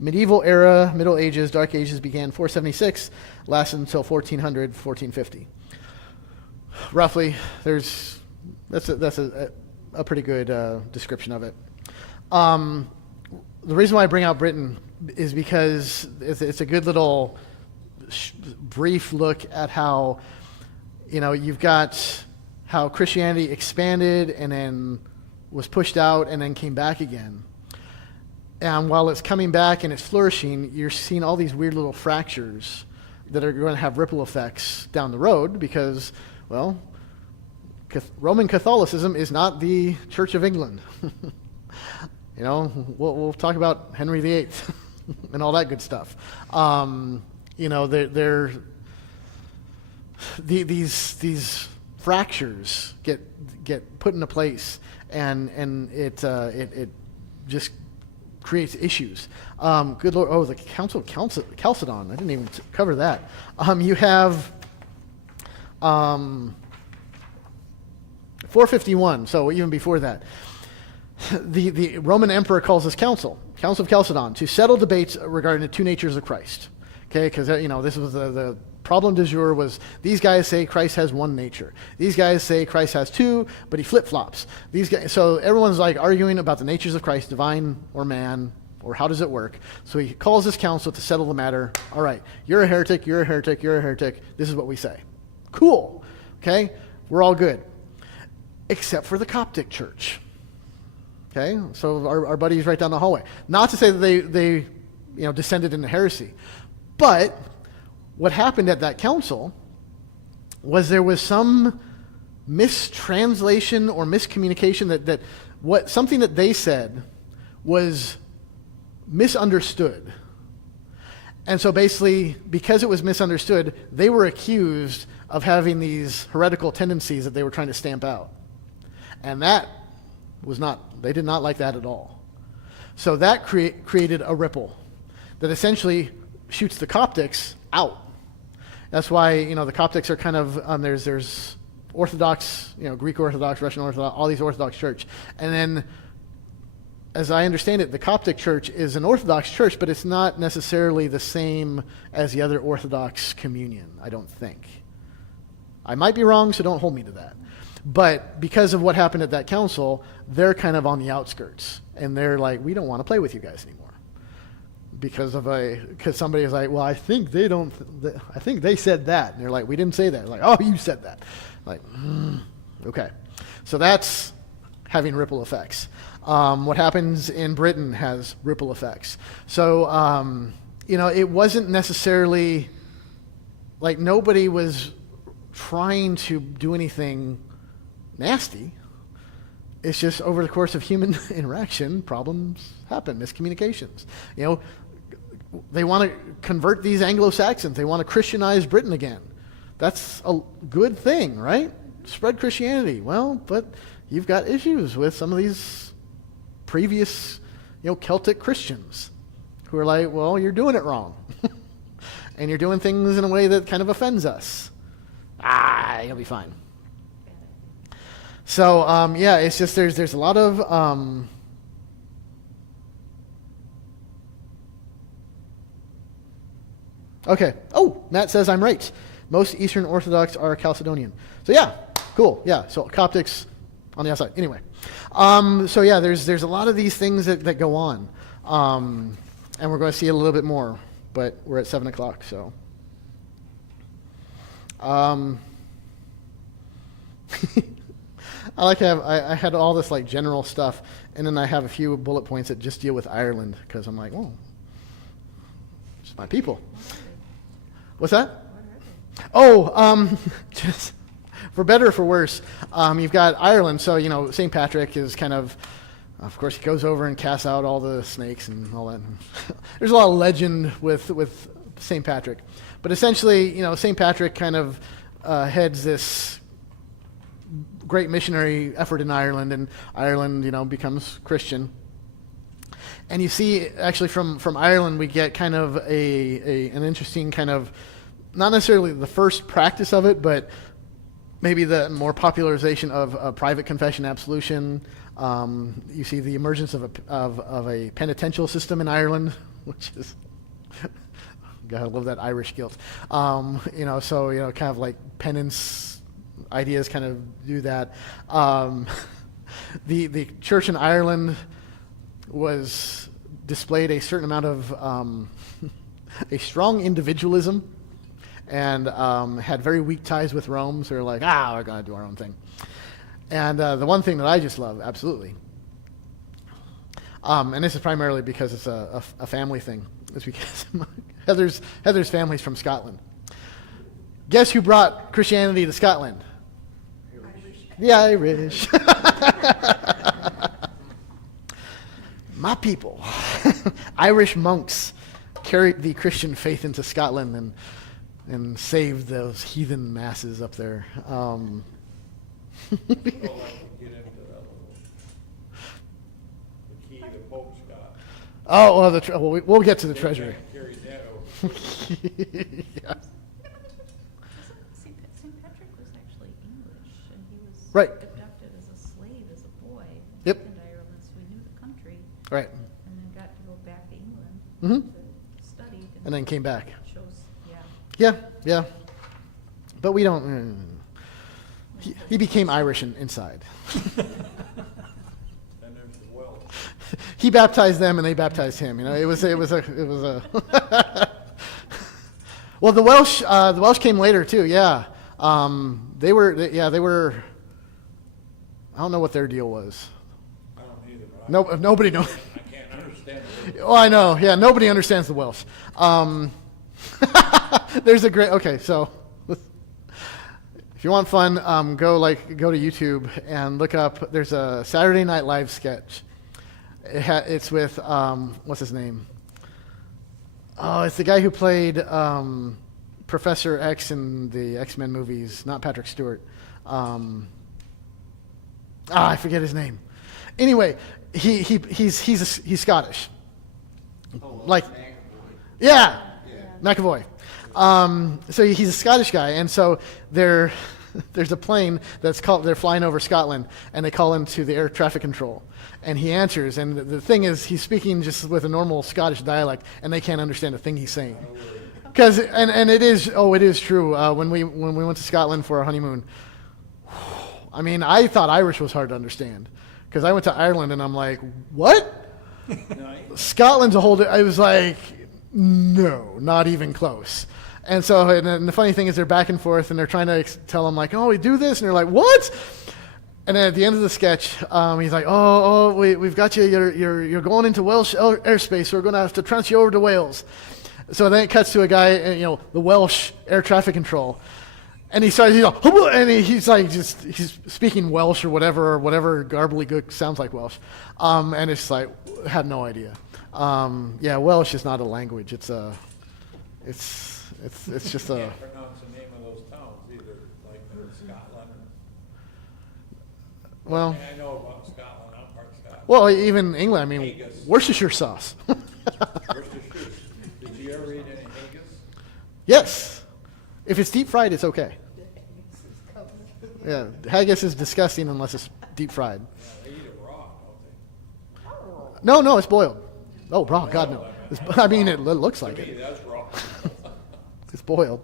Medieval era, Middle Ages, Dark Ages began 476, lasted until 1400, 1450. Roughly, that's a pretty good description of it. The reason why I bring out Britain is because it's a good little brief look at how, you've got how Christianity expanded and then was pushed out and then came back again. And while it's coming back and it's flourishing, you're seeing all these weird little fractures that are going to have ripple effects down the road because, well, Roman Catholicism is not the Church of England. We'll talk about Henry VIII and all that good stuff. These fractures get put into place, and it just creates issues. Good Lord, the Council of Chalcedon. I didn't even cover that. You have 451, so even before that. The Roman emperor calls this Council of Chalcedon, to settle debates regarding the two natures of Christ. Okay, because this was the problem du jour was these guys say Christ has one nature. These guys say Christ has two, but he flip-flops. So everyone's like arguing about the natures of Christ, divine or man, or how does it work. So he calls this council to settle the matter. All right, you're a heretic, you're a heretic, you're a heretic. This is what we say. Cool. Okay, we're all good. Except for the Coptic church. Okay, so our buddies right down the hallway. Not to say that they descended into heresy. But what happened at that council was there was some mistranslation or miscommunication that something that they said was misunderstood. And so basically, because it was misunderstood, they were accused of having these heretical tendencies that they were trying to stamp out. And that was they did not like that at all. So that created a ripple that essentially shoots the Coptics out. That's why, the Coptics are kind of, there's Orthodox, Greek Orthodox, Russian Orthodox, all these Orthodox church. And then as I understand it, the Coptic Church is an Orthodox church, but it's not necessarily the same as the other Orthodox communion, I don't think. I might be wrong, so don't hold me to that. But because of what happened at that council, they're kind of on the outskirts. And they're like, we don't want to play with you guys anymore. Because somebody is like, well, I think they said that. And they're like, we didn't say that. Like, oh, you said that. Like, okay. So that's having ripple effects. What happens in Britain has ripple effects. So, it wasn't necessarily, like, nobody was trying to do anything nasty. It's just over the course of human interaction, problems happen, miscommunications. They want to convert these Anglo-Saxons. They want to Christianize Britain again. That's a good thing, right? Spread Christianity. Well, but you've got issues with some of these previous, Celtic Christians who are like, well, you're doing it wrong. And you're doing things in a way that kind of offends us. You'll be fine. So, it's just there's a lot of okay. Oh, Matt says I'm right. Most Eastern Orthodox are Chalcedonian. So yeah, cool. Yeah, so Coptics on the outside. Anyway, there's a lot of these things that go on, and we're going to see a little bit more. But we're at 7:00, so. I had all this like general stuff, and then I have a few bullet points that just deal with Ireland because I'm like, well, it's my people. What's that? Oh, just for better or for worse, you've got Ireland. So St. Patrick is kind of course, he goes over and casts out all the snakes and all that. There's a lot of legend with St. Patrick, but essentially, St. Patrick kind of heads this great missionary effort in Ireland, and Ireland, becomes Christian. And you see, actually, from Ireland, we get kind of an interesting kind of, not necessarily the first practice of it, but maybe the more popularization of private confession absolution. You see the emergence of a penitential system in Ireland, which is, gotta love that Irish guilt. Kind of like penance ideas kind of do that. The church in Ireland displayed a certain amount of a strong individualism, and had very weak ties with Rome. So they're like, we're going to do our own thing. And the one thing that I just love, absolutely, and this is primarily because it's a family thing, is because Heather's family's from Scotland. Guess who brought Christianity to Scotland? The Irish. My people. Irish monks carried the Christian faith into Scotland and saved those heathen masses up there. Get into that little, the key the Pope's got. Oh, well, we'll get to the treasury. Carry that over. Yeah. St. Patrick was actually English, and he was Right. abducted as a slave as a boy Yep. in Ireland, so he knew the country, Right. and then got to go back to England Mhm. to study. And then came back. Shows, Yeah. But we don't. He became Irish inside. And there's the Welsh. He baptized them, and they baptized him. It was a. Well, the Welsh came later too. Yeah, they were. I don't know what their deal was. I don't either, but Nobody knows. I can't understand it. Oh, I know. Yeah, nobody understands the Welsh. There's a great. Okay, so if you want fun, go to YouTube and look up. There's a Saturday Night Live sketch. It's with what's his name? Oh, it's the guy who played Professor X in the X-Men movies. Not Patrick Stewart. I forget his name. Anyway, he's Scottish. Like, yeah, McAvoy. So he's a Scottish guy, and so they're there's a plane they're flying over Scotland, and they call into the air traffic control. And he answers, and the thing is, he's speaking just with a normal Scottish dialect, and they can't understand a thing he's saying. Because, and it is true, when we went to Scotland for our honeymoon, I mean, I thought Irish was hard to understand. Because I went to Ireland, and I'm like, what? Scotland's a whole, I was like, no, not even close. And so, and the funny thing is they're back and forth, and they're trying to tell him, like, oh, we do this, and they're like, what? And then at the end of the sketch, he's like, we've got you, you're going into Welsh airspace, so we're going to have to transfer you over to Wales. So then it cuts to a guy, the Welsh air traffic control. And he starts, and he's like, he's speaking Welsh or whatever gobbledygook sounds like Welsh. And it's like, had no idea. Yeah, Welsh is not a language. It's just a. Can't pronounce the name of those towns either, like in Scotland. Well, I know about Scotland, I'm part Scotland. well, even England. I mean, Haggis. Worcestershire sauce. Worcestershire. Did you ever eat any haggis? Yes, if it's deep fried, it's okay. Yeah, haggis is disgusting unless it's deep fried. Yeah, they eat it raw, don't they? No, it's boiled. Oh, raw, God no. I mean, it looks like To me, it. that's raw. It's boiled.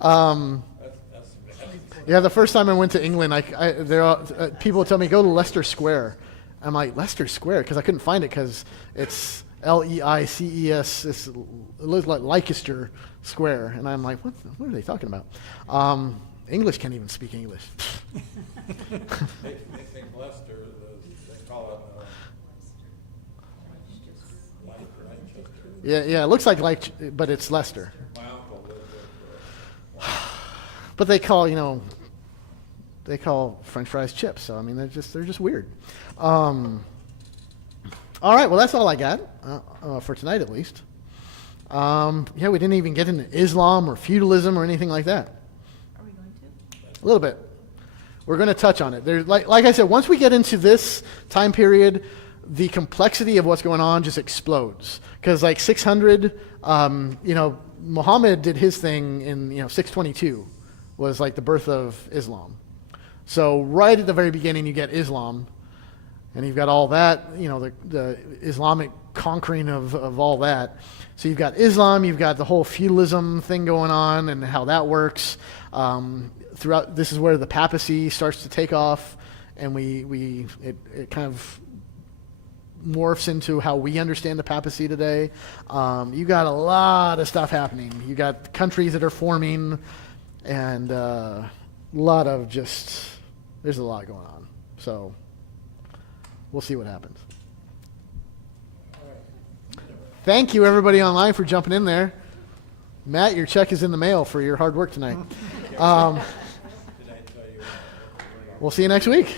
That's Yeah, the first time I went to England, people would tell me, go to Leicester Square. I'm like, Leicester Square? Because I couldn't find it because it's Leices. It looks like Leicester Square. And I'm like, what are they talking about? English can't even speak English. They think Leicester, they call it Leicester. Yeah, it looks like but it's Leicester. My uncle lived there for But they call French fries chips. So I mean, they're just weird. All right, well that's all I got for tonight, at least. Yeah, we didn't even get into Islam or feudalism or anything like that. Are we going to? A little bit. We're going to touch on it. There's like I said, once we get into this time period, the complexity of what's going on just explodes. Because like 600, Muhammad did his thing in 622, was like the birth of Islam. So right at the very beginning, you get Islam, and you've got all that, the Islamic conquering of all that. So you've got Islam, you've got the whole feudalism thing going on and how that works. Throughout, this is where the papacy starts to take off, and it kind of morphs into how we understand the papacy today. You got a lot of stuff happening. You got countries that are forming, and there's a lot going on. So we'll see what happens. Thank you, everybody online, for jumping in there. Matt, your check is in the mail for your hard work tonight. Did I tell you? We'll see you next week.